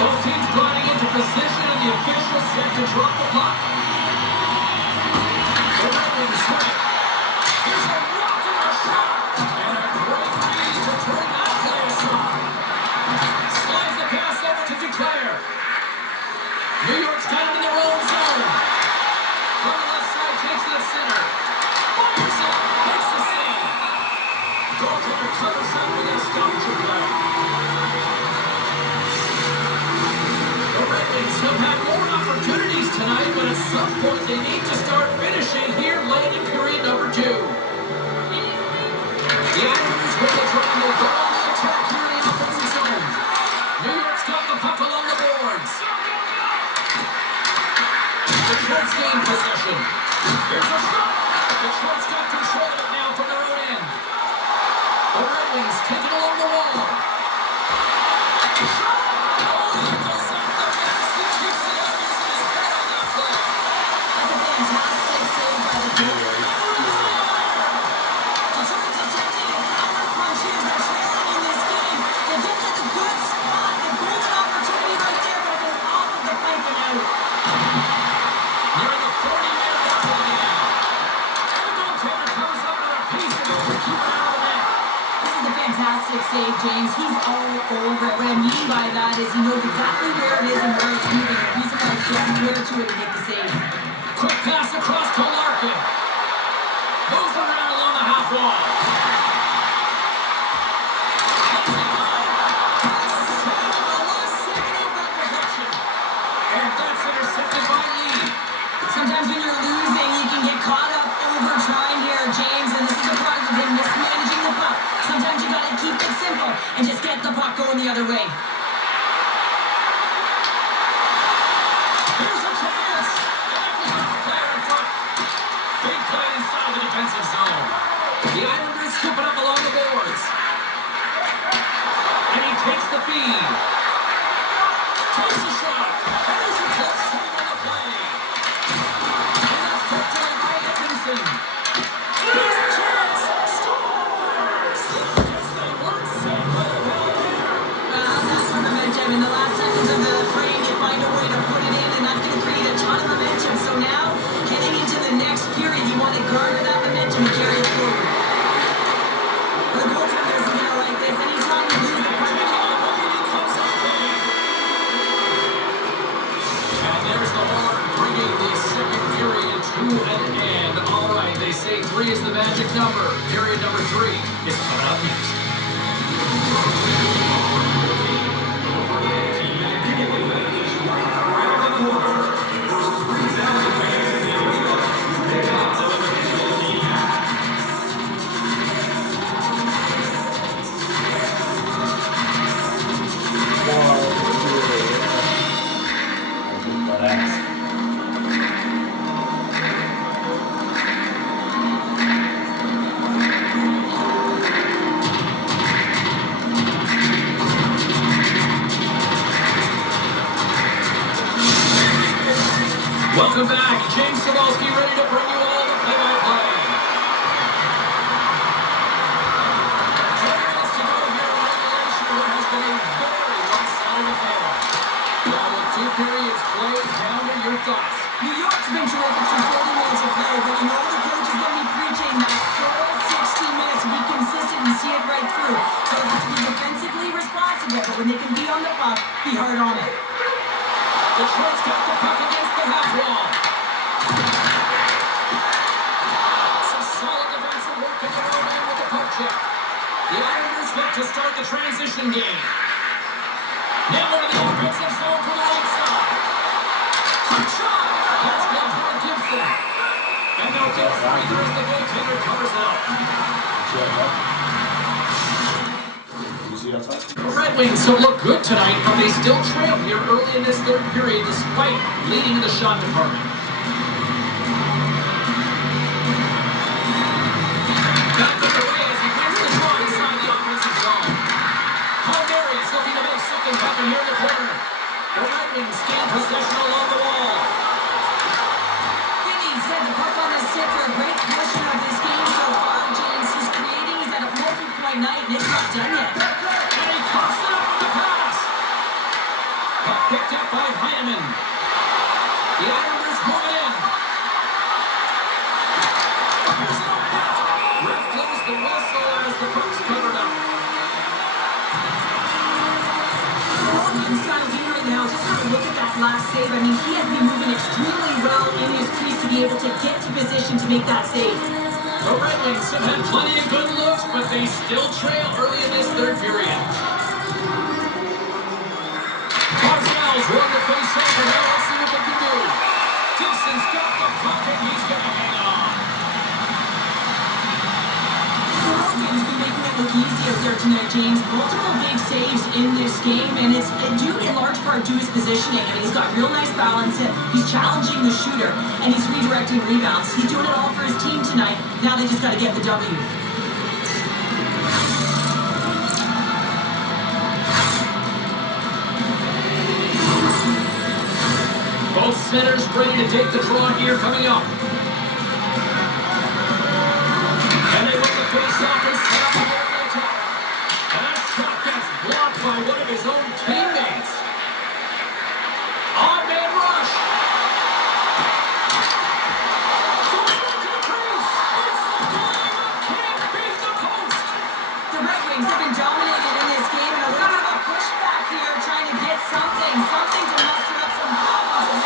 Both teams gliding into position and the officials set to drop the puck. The Red Wings win it. Here's a rocket of a shot. And a great lead to turn that play aside. Slides the pass over to Duclair. New York's got it in their own zone. From the left side, takes it to center. Fires it. Makes the save. Goaltender covers up with a stoppage play. The Red Wings have had more opportunities tonight, but at some point they need to start finishing here late in period number 2. The Islanders with the triangle go on the attack here in the offensive zone. New York's got the puck along the boards. Detroit's gained possession. Here's a shot. Detroit's got control of it now from their own end. The Red Wings take it along the wall. Shot. Oh, he goes off the mask. He keeps it up using his head on that play. That's a fantastic save by the goalie. Detroit's attempting a counter punch here as they're trailing in this game. They get to the good spot. The golden opportunity right there, but it goes off of the pipe and out. Near the 40-minute mark of the game. And the goaltender comes up with a piece of it to keep it out of the net. This is a fantastic save, James. He's all over it. What I mean by that is he knows exactly where it is and where it's moving. He's about to just square to it and make the save. Quick pass across to Larkin. Moves around along the half wall. Lets it go. Saved on the last second of that possession. And that's intercepted by Lee. Sometimes when you're losing, you can get caught up over trying here, James, and this is a product of him mismanaging the puck. Sometimes you got to keep it simple and just get the puck going the other way. Here's a chance. And that was off the player in front. Big play inside the defensive zone. The Islanders scoop it up along the boards. garner that momentum and carry it forward. The goaltender isn't going to like this. Anytime you lose the puck, And there's the horn, bringing the second period to an end. All right, they say 3 is the magic number. Period number 3 is coming up next. Welcome back. James Cebulski ready to bring you all the play-by-play. 10 minutes to go here in regulation. What has been a very one-sided affair. Now with 2 periods played, Pounder, your thoughts? New York's been terrific for 40 minutes of play, but you know the coach is going to be preaching that full 60 minutes to be consistent and see it right through. So they have to be defensively responsible, but when they can be on the puck, be hard on it. Detroit's got the puck against the half wall. Some solid defensive work in their own end with the puck check. The Islanders look to start the transition game. Now into the offensive zone from the right side. Quick shot! That's good for Gibson. And no good for either as the goaltender covers it up. The Red Wings have looked good tonight, but they still trail here early in this third period despite leading in the shot department. Back underway as he wins the draw inside the offensive zone. Palmieri is looking to make something happen here in the corner. The Red Wings gain possession along the wall. Finney said the puck on the stick for a great portion of this game so far. James is creating. He's at a multi-point night, and it's not done yet. And he cuffs it up with the pass. Puck picked up by Heineman. The Islanders move it in. Here's it on net. Ref blows the whistle as the puck's covered up. Inside in right now, just have a look at that last save. I mean, he has been moving extremely well in his crease to be able to get to position to make that save. The Red Wings have had plenty of good looks, but they still trail early in this third period. Barzal's won the face-off, and now let's see what they can do. Gibson's got the puck, and he's going to hang on. He's been making it look easy out there tonight, James. Multiple big saves in this game, and it's due in large part to his positioning. And he's got real nice balance, and he's challenging the shooter, and he's redirecting rebounds. He's doing it all for his team tonight. Now they just got to get the W. Both centers ready to take the draw here coming up. And they win the face-off and set up the goal. And that shot gets blocked by one of his own teammates. On-man rush. Going into the crease. It's the goal that can't beat the post. The Red Wings have been dominated in this game, and a little bit of a pushback here, trying to get something to muster up some problems.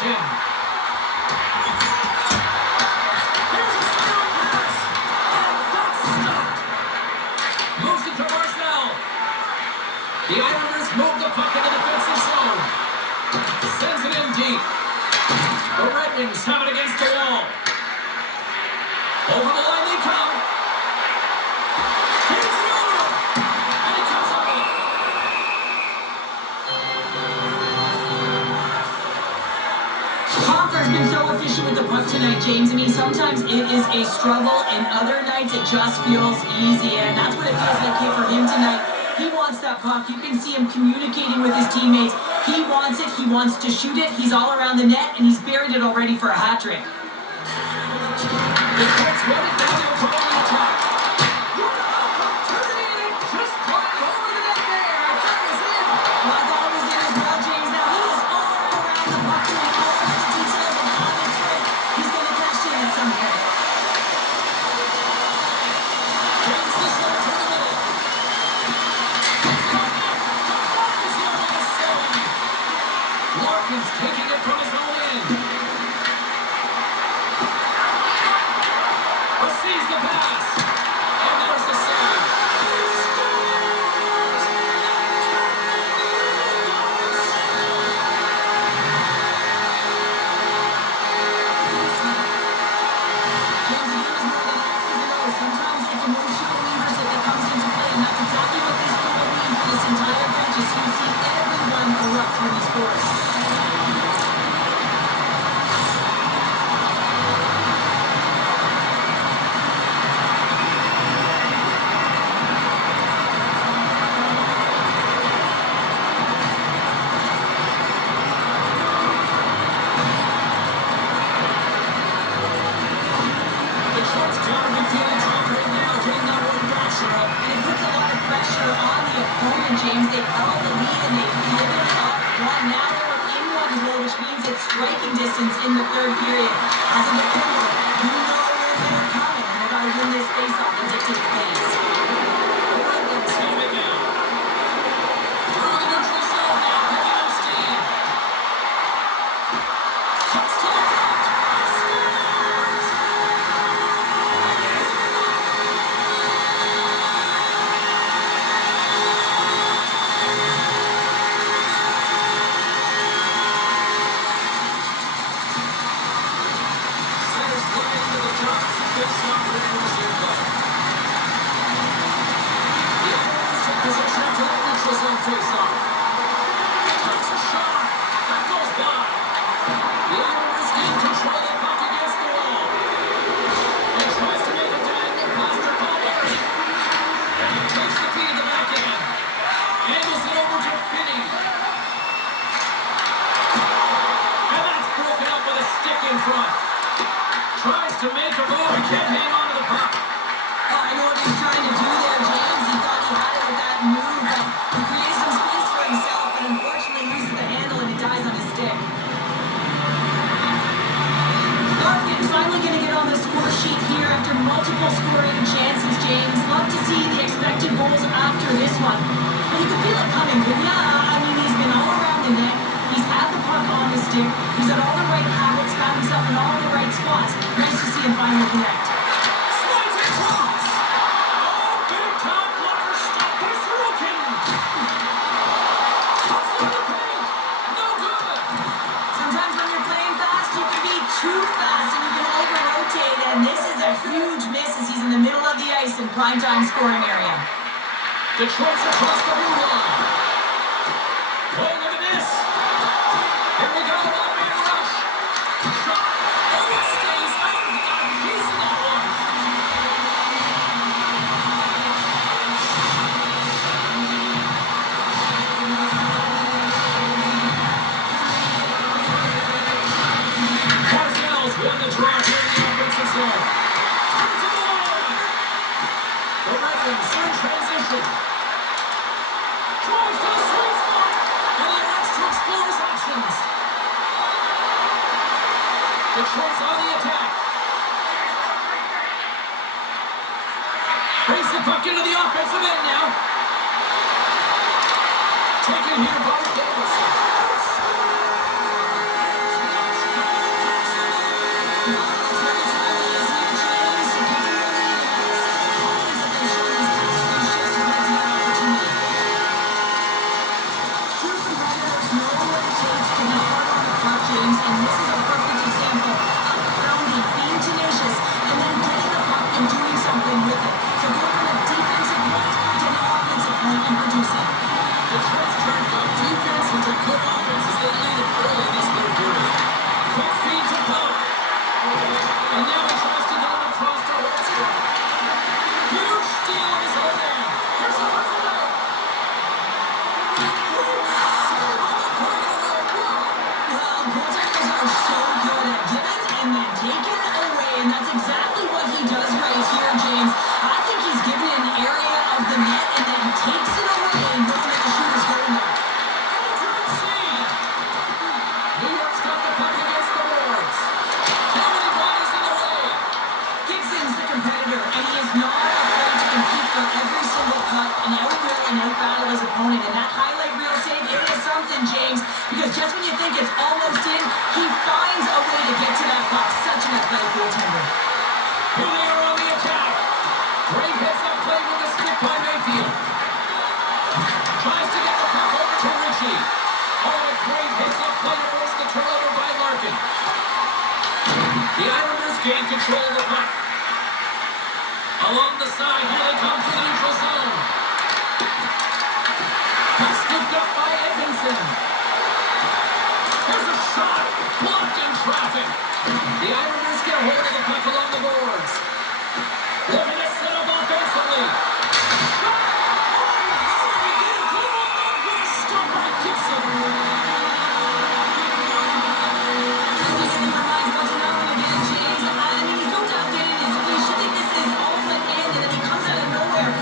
Larkin. Here's a slow pass. And that's stopped. Moves it to Marcel. The Islanders move the puck in the defensive zone. Sends it in deep. The Red Wings have it against the wall. Over the line they come. Here's the over. And he comes up with it. Hoffer's been so efficient with the puck tonight, James. I mean, sometimes it is a struggle, and other nights it just feels easy, and that's what it feels like here for him tonight. He wants that puck. You can see him communicating with his teammates. He wants it. He wants to shoot it. He's all around the net, and he's buried it already for a hat trick. The Jets run it down the opponent attack. Opportunity, and it just flying over the net there. I thought it was in. Well, I thought it was in as well, James. Now he is all around the puck, doing all of the details and how it's right. He's going to cash in at some point. Brings this one to the middle. Puts it on net. Denies him with a save. Larkin's taking it from his own end. Receives the pass. And there's the save. He scores! James, the game is more than X's and O's. Sometimes it's emotional leadership that comes into play, and that's exactly what this goal means for this entire bench. As you see everyone erupt when he scores. The Jets gotta be feeling confident now, getting that one back, Sheriff. And it puts a lot of pressure on the opponent, James. They held the lead and they flipped it up one. Now they're in one goal, which means it's striking distance in the third period. As a defender, you know where they're coming, and they got to win this face-off and dictate the pace. The Red Wings have it now. Through the neutral zone now, picking up steam. Cuts to the front. He scores! Centers play into the top. Face-off with the reserve puck. The Islanders take possession after that neutral zone face-off. Takes a shot. That goes by. The Islanders in control of the puck against the wall. And tries to make a diagonal pass to Palmer. Takes the feed to the back end. Angles it over to Finney. And that's broken up with a stick in front. Tries to make a move. He can't hang on to the puck. Oh, I know what he's trying to do there, James. He thought he had it with that move, but he created some space for himself, but unfortunately loses the handle and he dies on his stick. Larkin's finally going to get on the score sheet here after multiple scoring chances, James. Love to see the expected goals after this one. But you can feel it coming, couldn't ya? I mean, he's been all around the net. He's had the puck on his stick. He's had all the right habits, found himself in all the right spots. Nice to see him finally connect. Slides it across. Oh, big time blocker stop by Sorokin. Cuts into the paint. No good. Sometimes when you're playing fast, you can be too fast and you can over-rotate, and this is a huge miss as he's in the middle of the ice in primetime scoring area. Detroit's across the blue line. Oh, look at this. Here we go. One-man rush. Shot. Oh, it stays out. He got a piece of that one. Barzell's won the draw here in the offensive zone. Turns it on. The Red Wings in transition. Drives to the sweet spot. And he elects to explore his options. Detroit's on the attack. Brings the puck into the offensive end now. Taken here by Davis. and out-battle his opponent. And that highlight reel save, it is something, James, because just when you think it's almost in, he finds a way to get to that puck. Such an athletic goaltender. Here they are on the attack. Great hits up play with a stick by Mayfield. Tries to get the puck over to Ritchie. Oh, a great hits up play to force the turnover by Larkin. The Islanders gain control of the puck. Along the side, here they come to the neutral zone. Puck scooped up by Edmondson. There's a shot, blocked in traffic. The Islanders get a hold of the puck along the boards. Looking to set up offensively. Shot! Oh, they get a good one there with a stop by Gibson.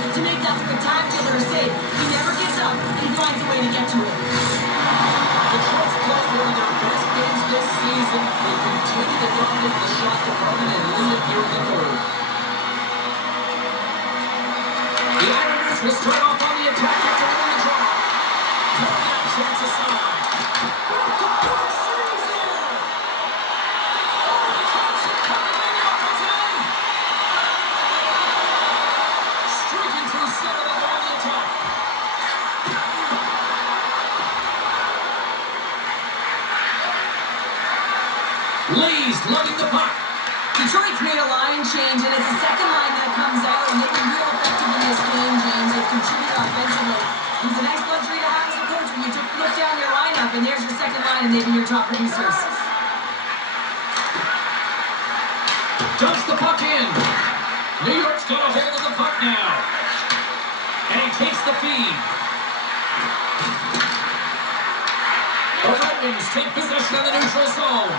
To make that spectacular save. He never gives up, and he finds a way to get to it. The Sharks played one of their best games this season. They continue to dominate the shot department and lead it here in the third. The Islanders will start off on the attack after winning the draw. Pulling that chance aside. Good saves there. Oh, the Sharks are coming in the offensive end. Streaking through center, they go on the attack. Lee's lugging the puck. Detroit's made a line change, and it's the second line that comes out, and they've been real effective in this game, James. They've contributed offensively. It's a nice luxury to have as a coach when you look down your lineup, and there's your second line, and they've been your top producers. Dumps the puck in. New York's got a hold of the puck now. And he takes the feed. The Red Wings take possession of the neutral zone.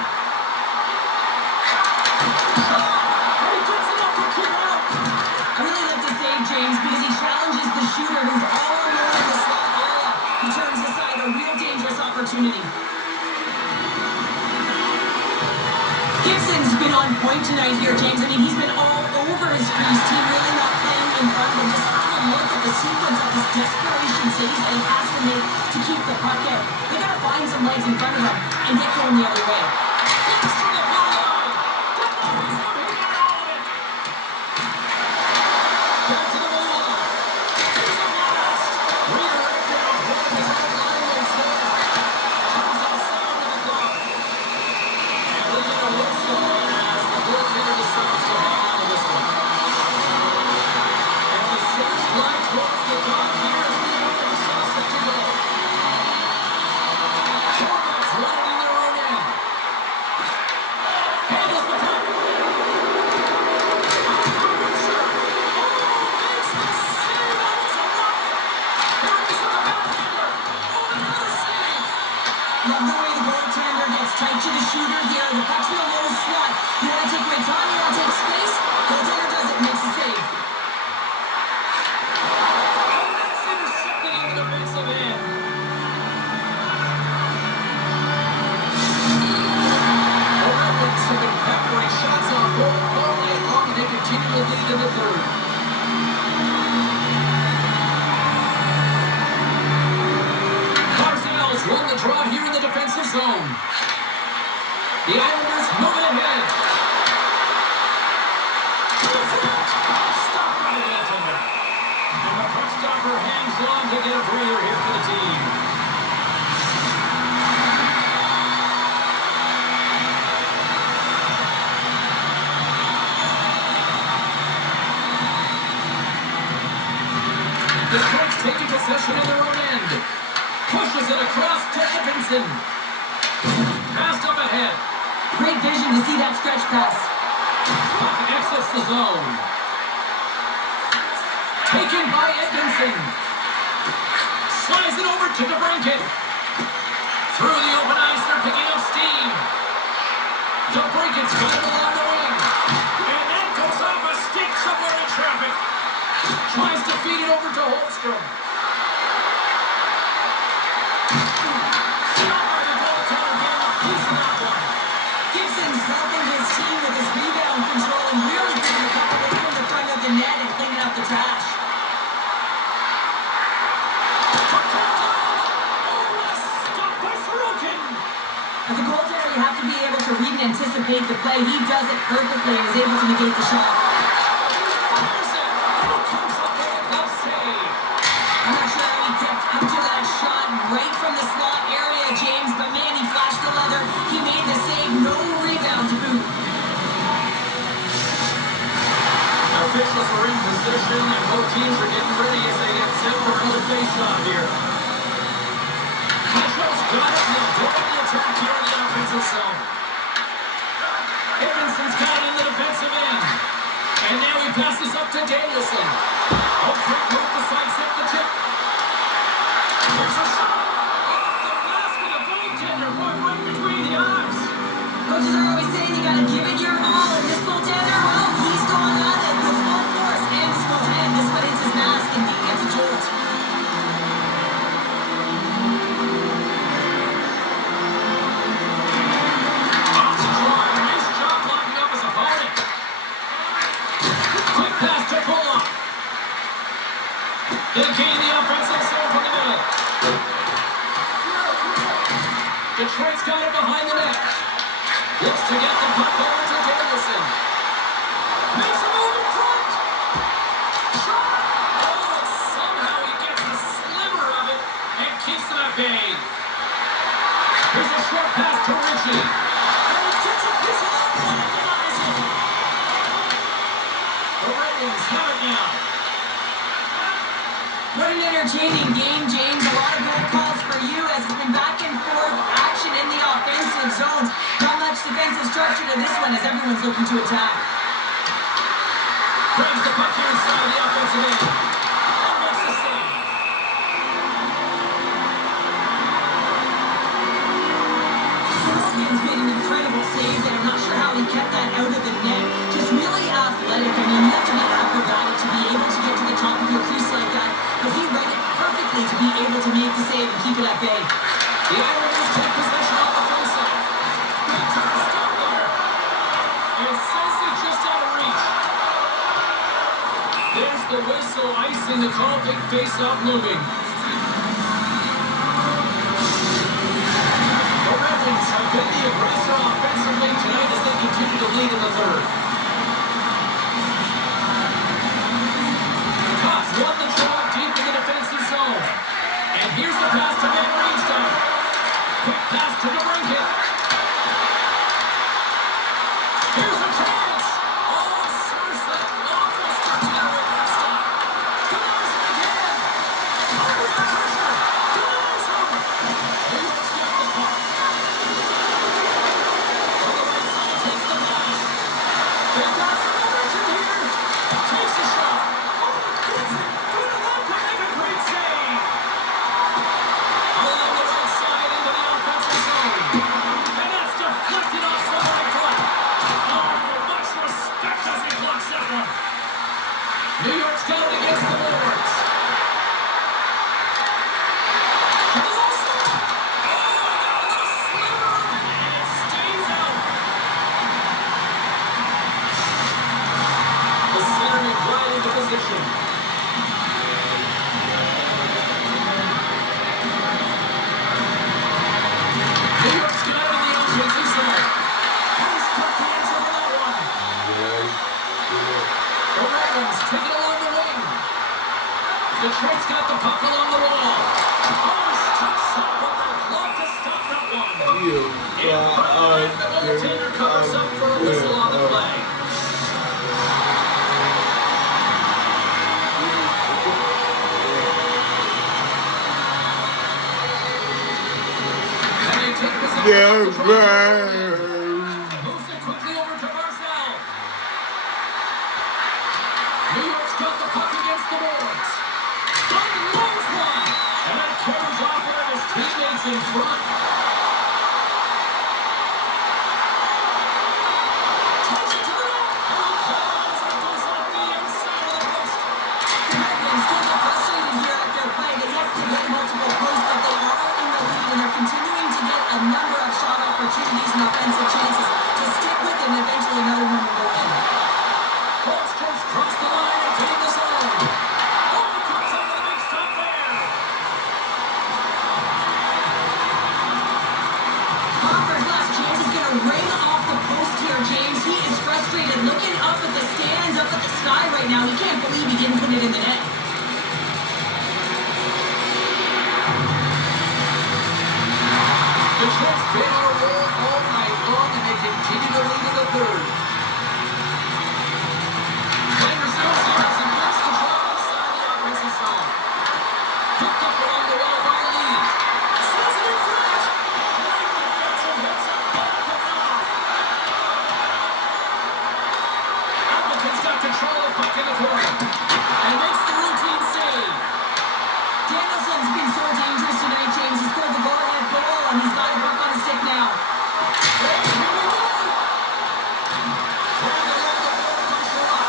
I really like this save, James, because he challenges the shooter who's all alone in the slot area. He turns aside a real dangerous opportunity. Gibson's been on point tonight here, James. I mean, he's been all over his crease team, really not playing in front of him. Just have a look at the sequence of his desperation saves that he has to make to keep the puck out. They got to find some legs in front of him and get going the other way. Love the way the goaltender gets tight to the shooter here. The puck's in the low slot. You want to take away time, you want to take space. Goaltender does it, makes the save. And that's intercepted on the defensive end. The Red Wings have been peppering shots on goal all night long, and they continue to lead in the third. Won the draw here in the defensive zone. The Islanders moving ahead. Stopped by the goaltender. And the puck stopper hangs on to get a breather here for the team. The Sharks taking possession of their own end. Pushes it across to Edmondson. Passed up ahead. Great vision to see that stretch pass. Puck exits the zone. Taken by Edmondson. Slides it over to DeBrincat. Through the open ice, they're picking up steam. DeBrincat's got it along the wing. And that goes off a stick somewhere in traffic. Tries to feed it over to Holmstrom. Gibson's helping his team with his rebound control and really getting the puck away from the front of the net and cleaning up the trash. didn't anticipate the play. He does it perfectly and is able to negate the shot. Fires it, and it comes up with a glove save. I'm not sure how he kept up to that shot right from the slot area, James, but man, he flashed the leather. He made the save, no rebound to boot. Officials are in position, and both teams are getting ready as they get set for another face-off here. Nashville's got it, and they'll go on the attack here in the offensive zone. Higginson's got it in the defensive end. And now he passes up to Danielson. Oh, quick move to sidestep the chip. Here's a shot. Off the mask of the goaltender, right between the eyes. Coaches are always saying you gotta give it your all, and this goaltender, well, he's going at it with full force and his full hand. This one hits his mask and he gets a jolt. Off the draw, nice job blocking up his opponent. Quick pass to Bullock. Gonna gain the offensive zone from the middle. Detroit's got it behind the net. Looks to get the puck over to Danielson. Makes a move in front. Shot. Oh, and somehow he gets a sliver of it and keeps it at bay. Here's a short pass to Ritchie. And he gets a piece of that one and denies it. The Red Wings have it now. What an entertaining game, James. A lot of goal calls for you as it's been back and forth action in the offensive zones. Not much defensive structure to this one as everyone's looking to attack. Brings the puck here inside the offensive end. And makes the save. Man's made an incredible save and I'm not sure how he kept that out of the net. Just really athletic. I mean, you have to be acrobatic to be able to get to the top of your crease like that. But he read it perfectly to be able to make the save and keep it at bay. The Islanders take possession off the faceoff. They took a stop there. And says it just out of reach. There's the whistle, icing the call, big faceoff looming. The Red Wings have been the aggressor offensively tonight as they continue to lead in the third. Cox won the draw deep in the defensive zone. And here's the pass to Van Riemsdyk. Quick pass to DeBrincat. Here's a chance. Oh, serves that awful stretch there with that stop. Denies him again. Under the pressure. Denies him. New York's got the puck. On the right side takes the pass. They've got some momentum here. Takes a shot. Oh, gets it. Through the net to make a great save. Along the right side into the offensive zone. And that's deflected off the right foot. Oh, much respect as he blocks that one. New York's got it against the boards. And the low stop. Oh, and got a little sliver of it, and it stays out. The centerman right into position. New York's got it in the offensive zone. And he's got the answer for that one. The Red Wings take it along the wing. Detroit's got the puck along the wall. Oh, steps up with their glove to stop that one. In front of the net, the goaltender covers up for a whistle on the play. And they take possession. Moves it quickly over to Barzal. New York's got the puck against the boards. Unloads one. And it carries off one of his teammates in front. Takes it to the net. And the play as it goes off the inside of the post. The Red Wings still get frustrated here at their play. They have to get multiple posts, but they are in the lead and they're continuing to get a number of shot opportunities and offensive chances to stick with it and eventually another one will go in. Holmstrom's crossed the line and gained the zone. Oh, he comes up with a big stop there. putting it in the net. The Jets been on a roll all night long, and they continue to lead in the third. Players knows the ice and wins the draw inside the offensive zone. Picked up along the wall by Lee. Sends it in front. Great defensive hits up by the off. Appleton's got control of the puck in the corner and makes the routine save. Danielson's been so dangerous tonight, James. He scored the go-ahead goal, and he's got a puck on his stick now. Hey, here we go. Trying to roll the board by Sherlock.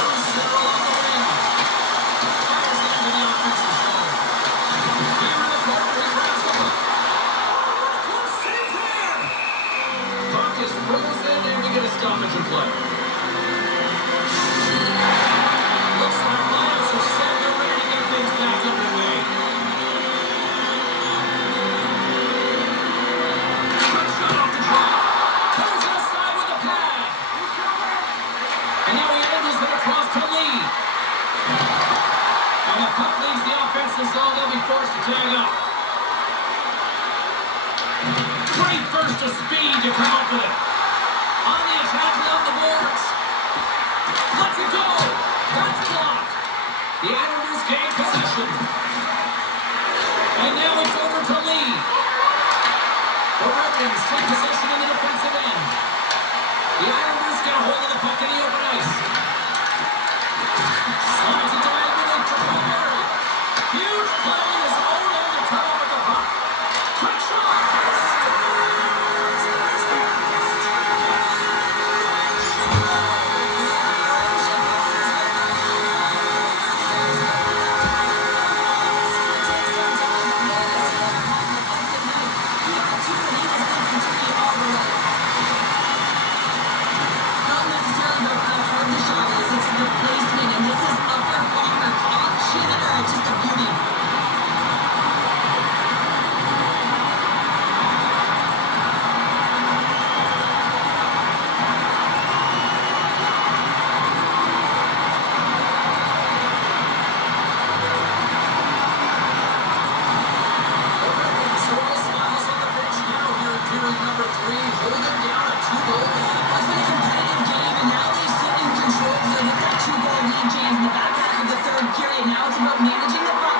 Through center along the wing. Fires it into the offensive zone. Here in the corner, he grabs the puck. Oh, what a close save there. Puck is frozen, and we get a stoppage in play. Looks like Lions are set. They're ready to get things back underway. Quick shot off the draw. Covers it aside with the pad. And now he handles it across to Lee. And the puck leaves the offensive zone. They'll be forced to tag up. Great burst of speed to come up with it. On the attack along the boards. Let's it go. That's blocked. The Islanders gain possession. And now it's over to Lee. The Red Wings take possession in the defensive end. The Islanders get a hold of the puck in the open ice. Slides it diagonally to Palmieri. Huge play in his own end to come up with the puck. Quick shot. Not necessarily about how hard the shot is, it's the placement, and this is upper corner, top shitter, it's just a beauty. The Red Wings are all smiles on the bench now here in period number 3, holding down a 2-goal lead. It's been a competitive game, and now they sit in control with that 2-goal lead, James, in the back half of the third period. Now it's about managing the puck. I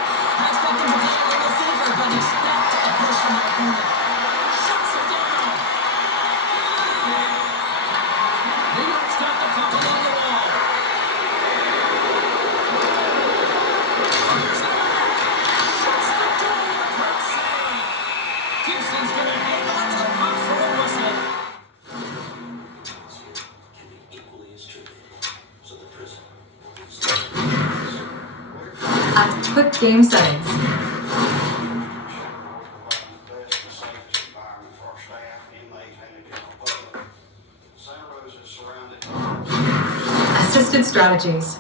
expect them to play a little safer, but expect a push from their opponent. Shuts it down. New York's got the puck along the wall. Here's the back. Shuts the door with a great save. Gibson's going to hang on to the puck for a whistle. Can be equally as true. So the prison will be At quick game settings. The best and safest environment for our staff, inmates, and the general public. Santa Rosa is surrounded Assisted strategies.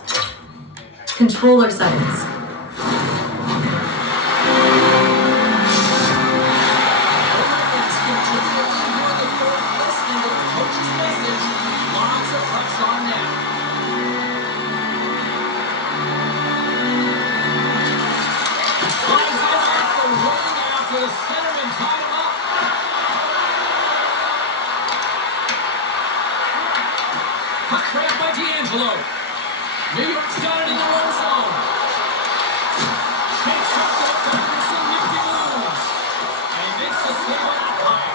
Controller settings. The Red Wings continue to lead here in the fourth, listening to the coach's message. Lots of pucks on now. Slides in off the wing after the centerman tied him up. Puck grabbed by D'Angelo. New York's got it in their own zone. Shakes up the puck with some nifty moves. And he makes the save on the play.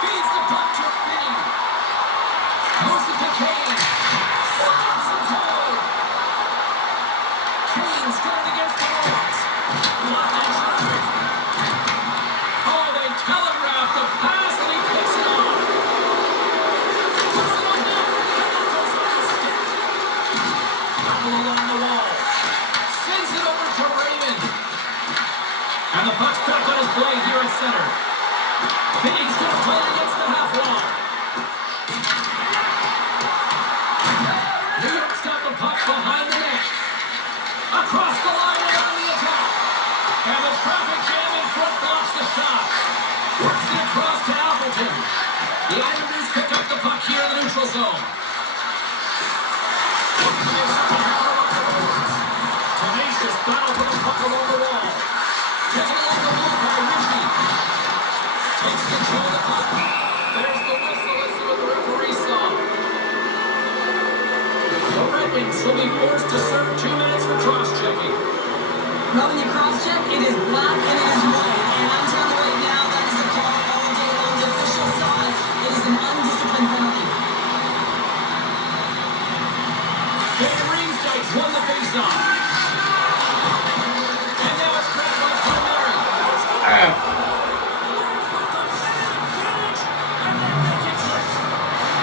Feeds the puck to Finney. Moves it to Kane. Stops him cold. Kane's got it against the boards. Blocked in traffic. Oh, they telegraph the pass and he picks it off. Puts it on net. And it goes on the stick. Double along the wall. Sends it over to Raymond. And the puck's back on his blade here at center. Finney's going to play it against the half wall. New York's got the puck behind the net. Across the line and on the attack. And the traffic jam in front blocks the shot. Works it across to Appleton. The Islanders pick up the puck here in the neutral zone. along the wall. Taking it off the wall by Ritchie. Takes control of the puck. There's the whistle. Let's see what the referee saw. The Red Wings will be forced to serve 2 minutes for cross-checking. Well, when you cross-check, it is black and it is white. And I'm telling you right now, that is a call all day long. The official saw it. It is an undisciplined penalty. Van Riemsdyk's won the faceoff. And now it's grabbed by Palmieri.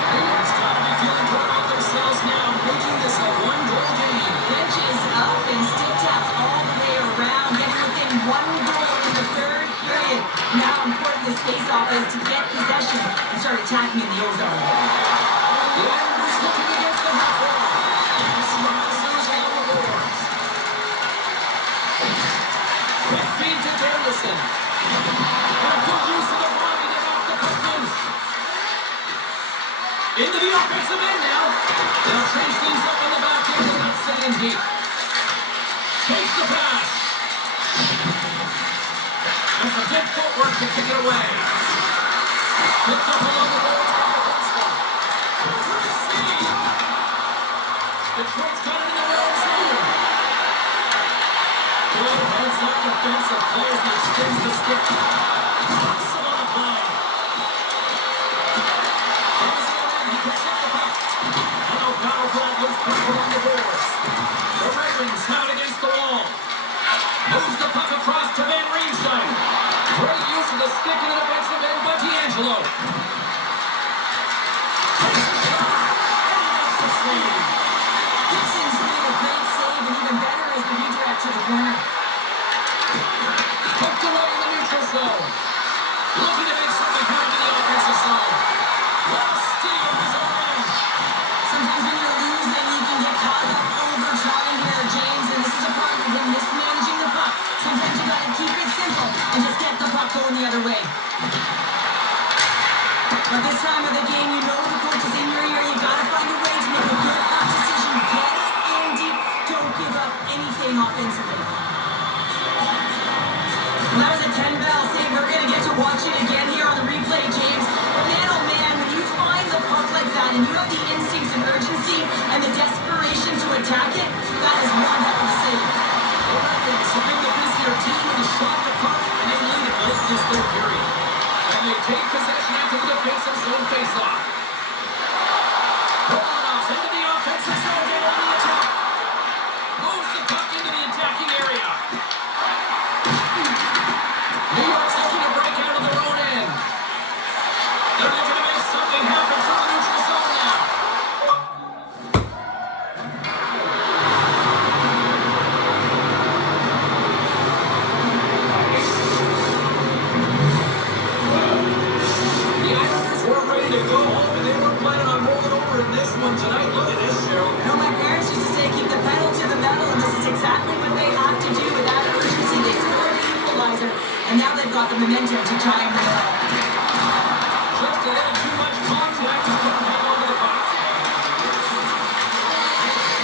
New York's got to be feeling good about themselves now, making this a one-goal game. Benches up and stick taps all the way around, getting within 1 goal in the third period. Now important this face-off is to get possession and start attacking in the ozone. The Islanders looking against the half wall. Smiles along the boards. Quick feed to Danielson. And a good use of the body to knock the puck loose. Into the offensive end now. They'll change things up on the back end without sitting deep. Takes the pass. That's some good footwork to kick it away. Picked up along the boards by Holmstrom. Detroit's got it in their own zone. Good heads-up defensive plays and extends the stick. Hustle on the play. He picks up the puck. And no power play loose puck along the boards. The Red Wings have it against the wall. Moves the puck across to Van Riemsdyk. Great use of the stick in the defensive end by D'Angelo. Takes a shot. And he makes the save. Gibson's made a great save, and even better is the redirect to the corner. Poked away in the neutral zone. Looking to make something happen in the offensive zone. What a steal of his own end. Sometimes when you're losing, you can get caught up over trying here, James, and this is a part of him mismanaging the puck. Sometimes you gotta keep it simple and just get the puck going the other way. But this time of the game, you know the coach is in your ear. You gotta find a way to make a good puck decision. Get it in deep. Don't give up anything offensively. Well, that was a 10-bell save. We're gonna get to watch it again here on the replay, James. But man, oh man, when you find the puck like that and you have the instincts and urgency and the desperation to attack it, that is one heck of a save. The Red Wings have been the busier team and has shot the puck, and they lead it late this third period. And they take possession after the defensive zone face-off. Romanov's into the offensive zone here on the attack. Moves the puck into the attacking area. New York's looking to break out of their own end. They're looking to make something happen from the neutral zone now. The Islanders weren't ready to go home, and they weren't planning on rolling over in this one tonight. Look at this, Cheryl. You know, my parents used to say, keep the pedal to the metal, and this is exactly what they have to do with that urgency. They scored the equalizer, and now they've got the momentum to try and win it all. Just a little too much contact and couldn't hang on to the puck.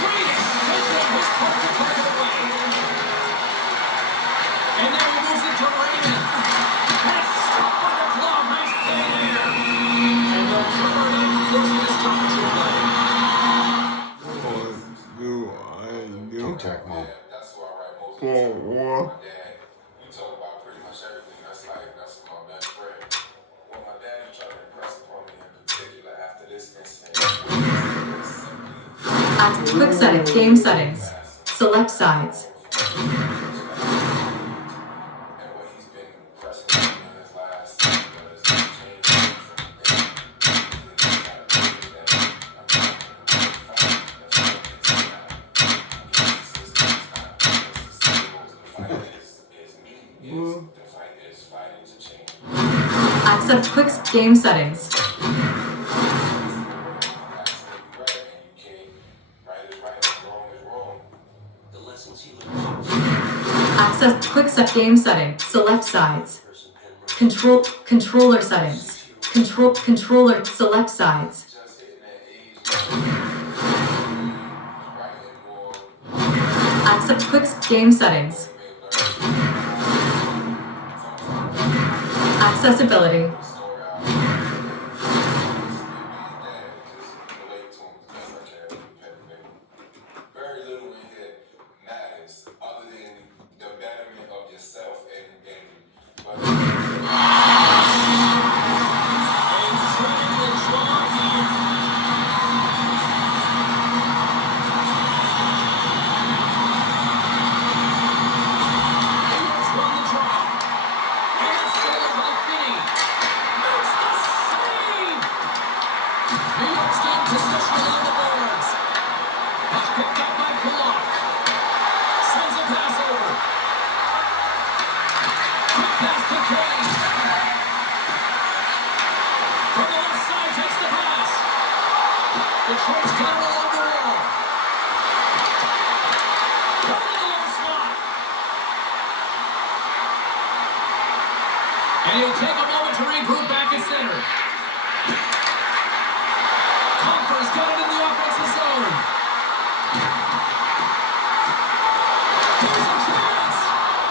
Great extension of his puck to put it away. And now he moves it to Raymond. And it's stopped by the glove. Nice play there. And they'll cover it up, forcing a stoppage of play. Don't tackle me. That's who I write most of For the what? my dad. We talk about pretty much everything. That's my best friend. What my dad is trying to impress upon me in particular after this incident is simply At quick setting, game settings. Select sides. and what he's been impressing on me in his last is change the fight is fighting to change. Accept quick game settings. The lessons he learned. Access quick set game setting. Select sides. Controller settings. Controller select sides. Accept quick game settings. Accessibility. Story out. Maybe his dad just relate to him as best I can with the pet baby. Very little in here matters other than the betterment of yourself and but Incredible draw here. New York's won the draw. And it's stolen by Finney. Makes the save! New York's gained possession on the boards. Puck picked up by Kulak. Sends a pass over. Quick pass to Kane. From the left side takes the pass. Detroit's got it along the wall. Right in the low slot. And he'll take a moment to regroup back at center. Comfort's got it in the offensive zone. Here's a chance.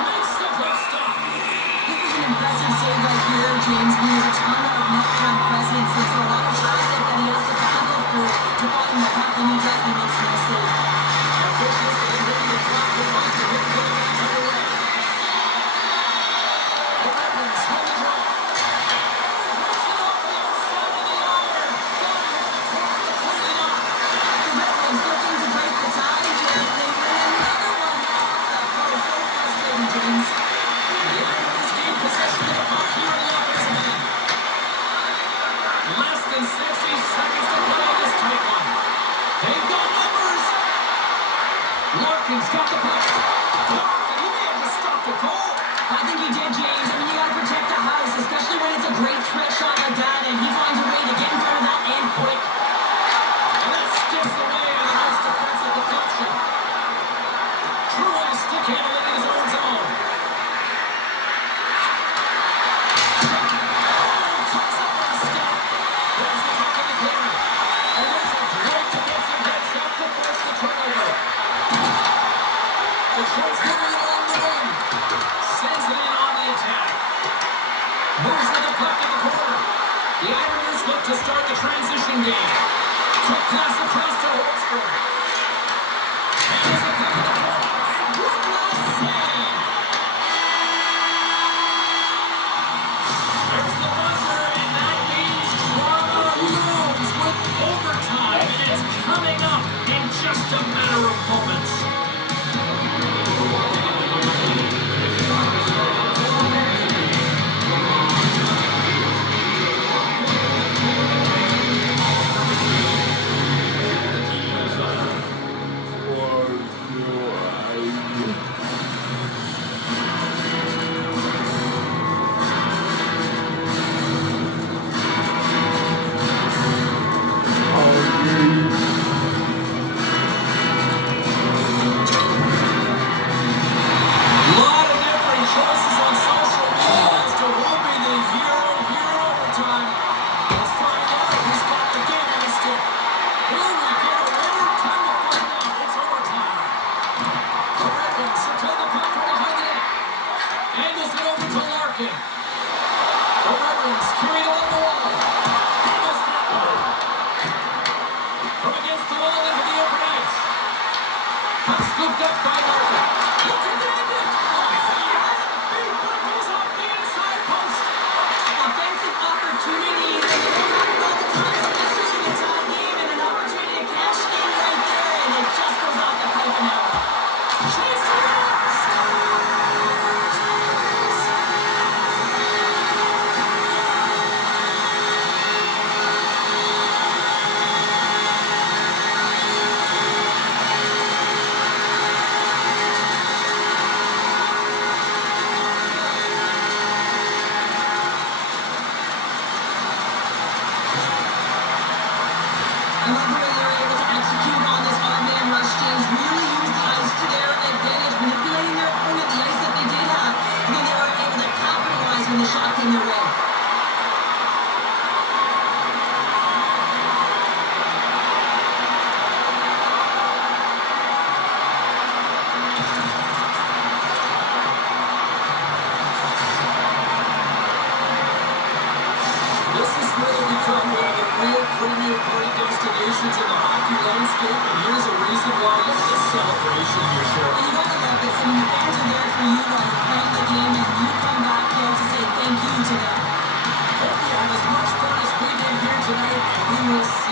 Makes the first stop. This is an impressive save right here, James. He has a ton of net front presence. It's a lot of traffic that he has to battle through to find the puck, and he does, he makes no save. Officials have been ready to drop the puck to get the game back underway. The Red Wings win the draw. Rips it off the outside of the iron. Got it in the corner to clean it up. The Red Wings looking to break the tie here, and they win another one. That was so frustrating, James. The Islanders gain possession of the puck here in the offensive end. Less than 60 seconds to play in this tight one. They've got numbers. Larkin's got the puck. Larkin, he may have just stopped a goal. I think he did, James. I mean, you gotta protect the house, especially when it's a great threat shot like that, and he finds a way to get in front of that and quick. And that skips away on a nice defensive deflection. Truex stick handling in his own zone. Cuts up with a step. There's the puck in the corner. And there's a great defensive heads up to force the turnover. Detroit's moving it along the wing. Sends it in on the attack. Moves with the puck in the corner. The Islanders look to start the transition game. Quick pass across to Holmstrom. And there's the puck in the corner. And one last save. There's the buzzer, and that means Toronto looms with overtime. And it's coming up in just a matter of moments. Lot of different choices on social media as to who will be the hero here in overtime. Let's find out who's got the game on the stick. Will we get a winner? Time to find out. It's overtime. The Red Wings have played the puck from behind the net. Angles it over to Larkin. The Red Wings carry it along the wall. Angles that one. From against the wall into the open ice. Puck scooped up by Larkin. Look at David! Oh, yeah! Big one goes off the inside post. Offensive opportunities, and they don't happen all the time, especially in a tie game, and an opportunity to cash in right there, and it just goes off the pipe and out. Chase it out! Skip, and here's a reason why. Look at the celebration here, Cheryl. And you gotta love this. I mean, the fans are there for you while you're playing the game, and you come back here to say thank you to them. Hope you have as much fun as we did here tonight, and we will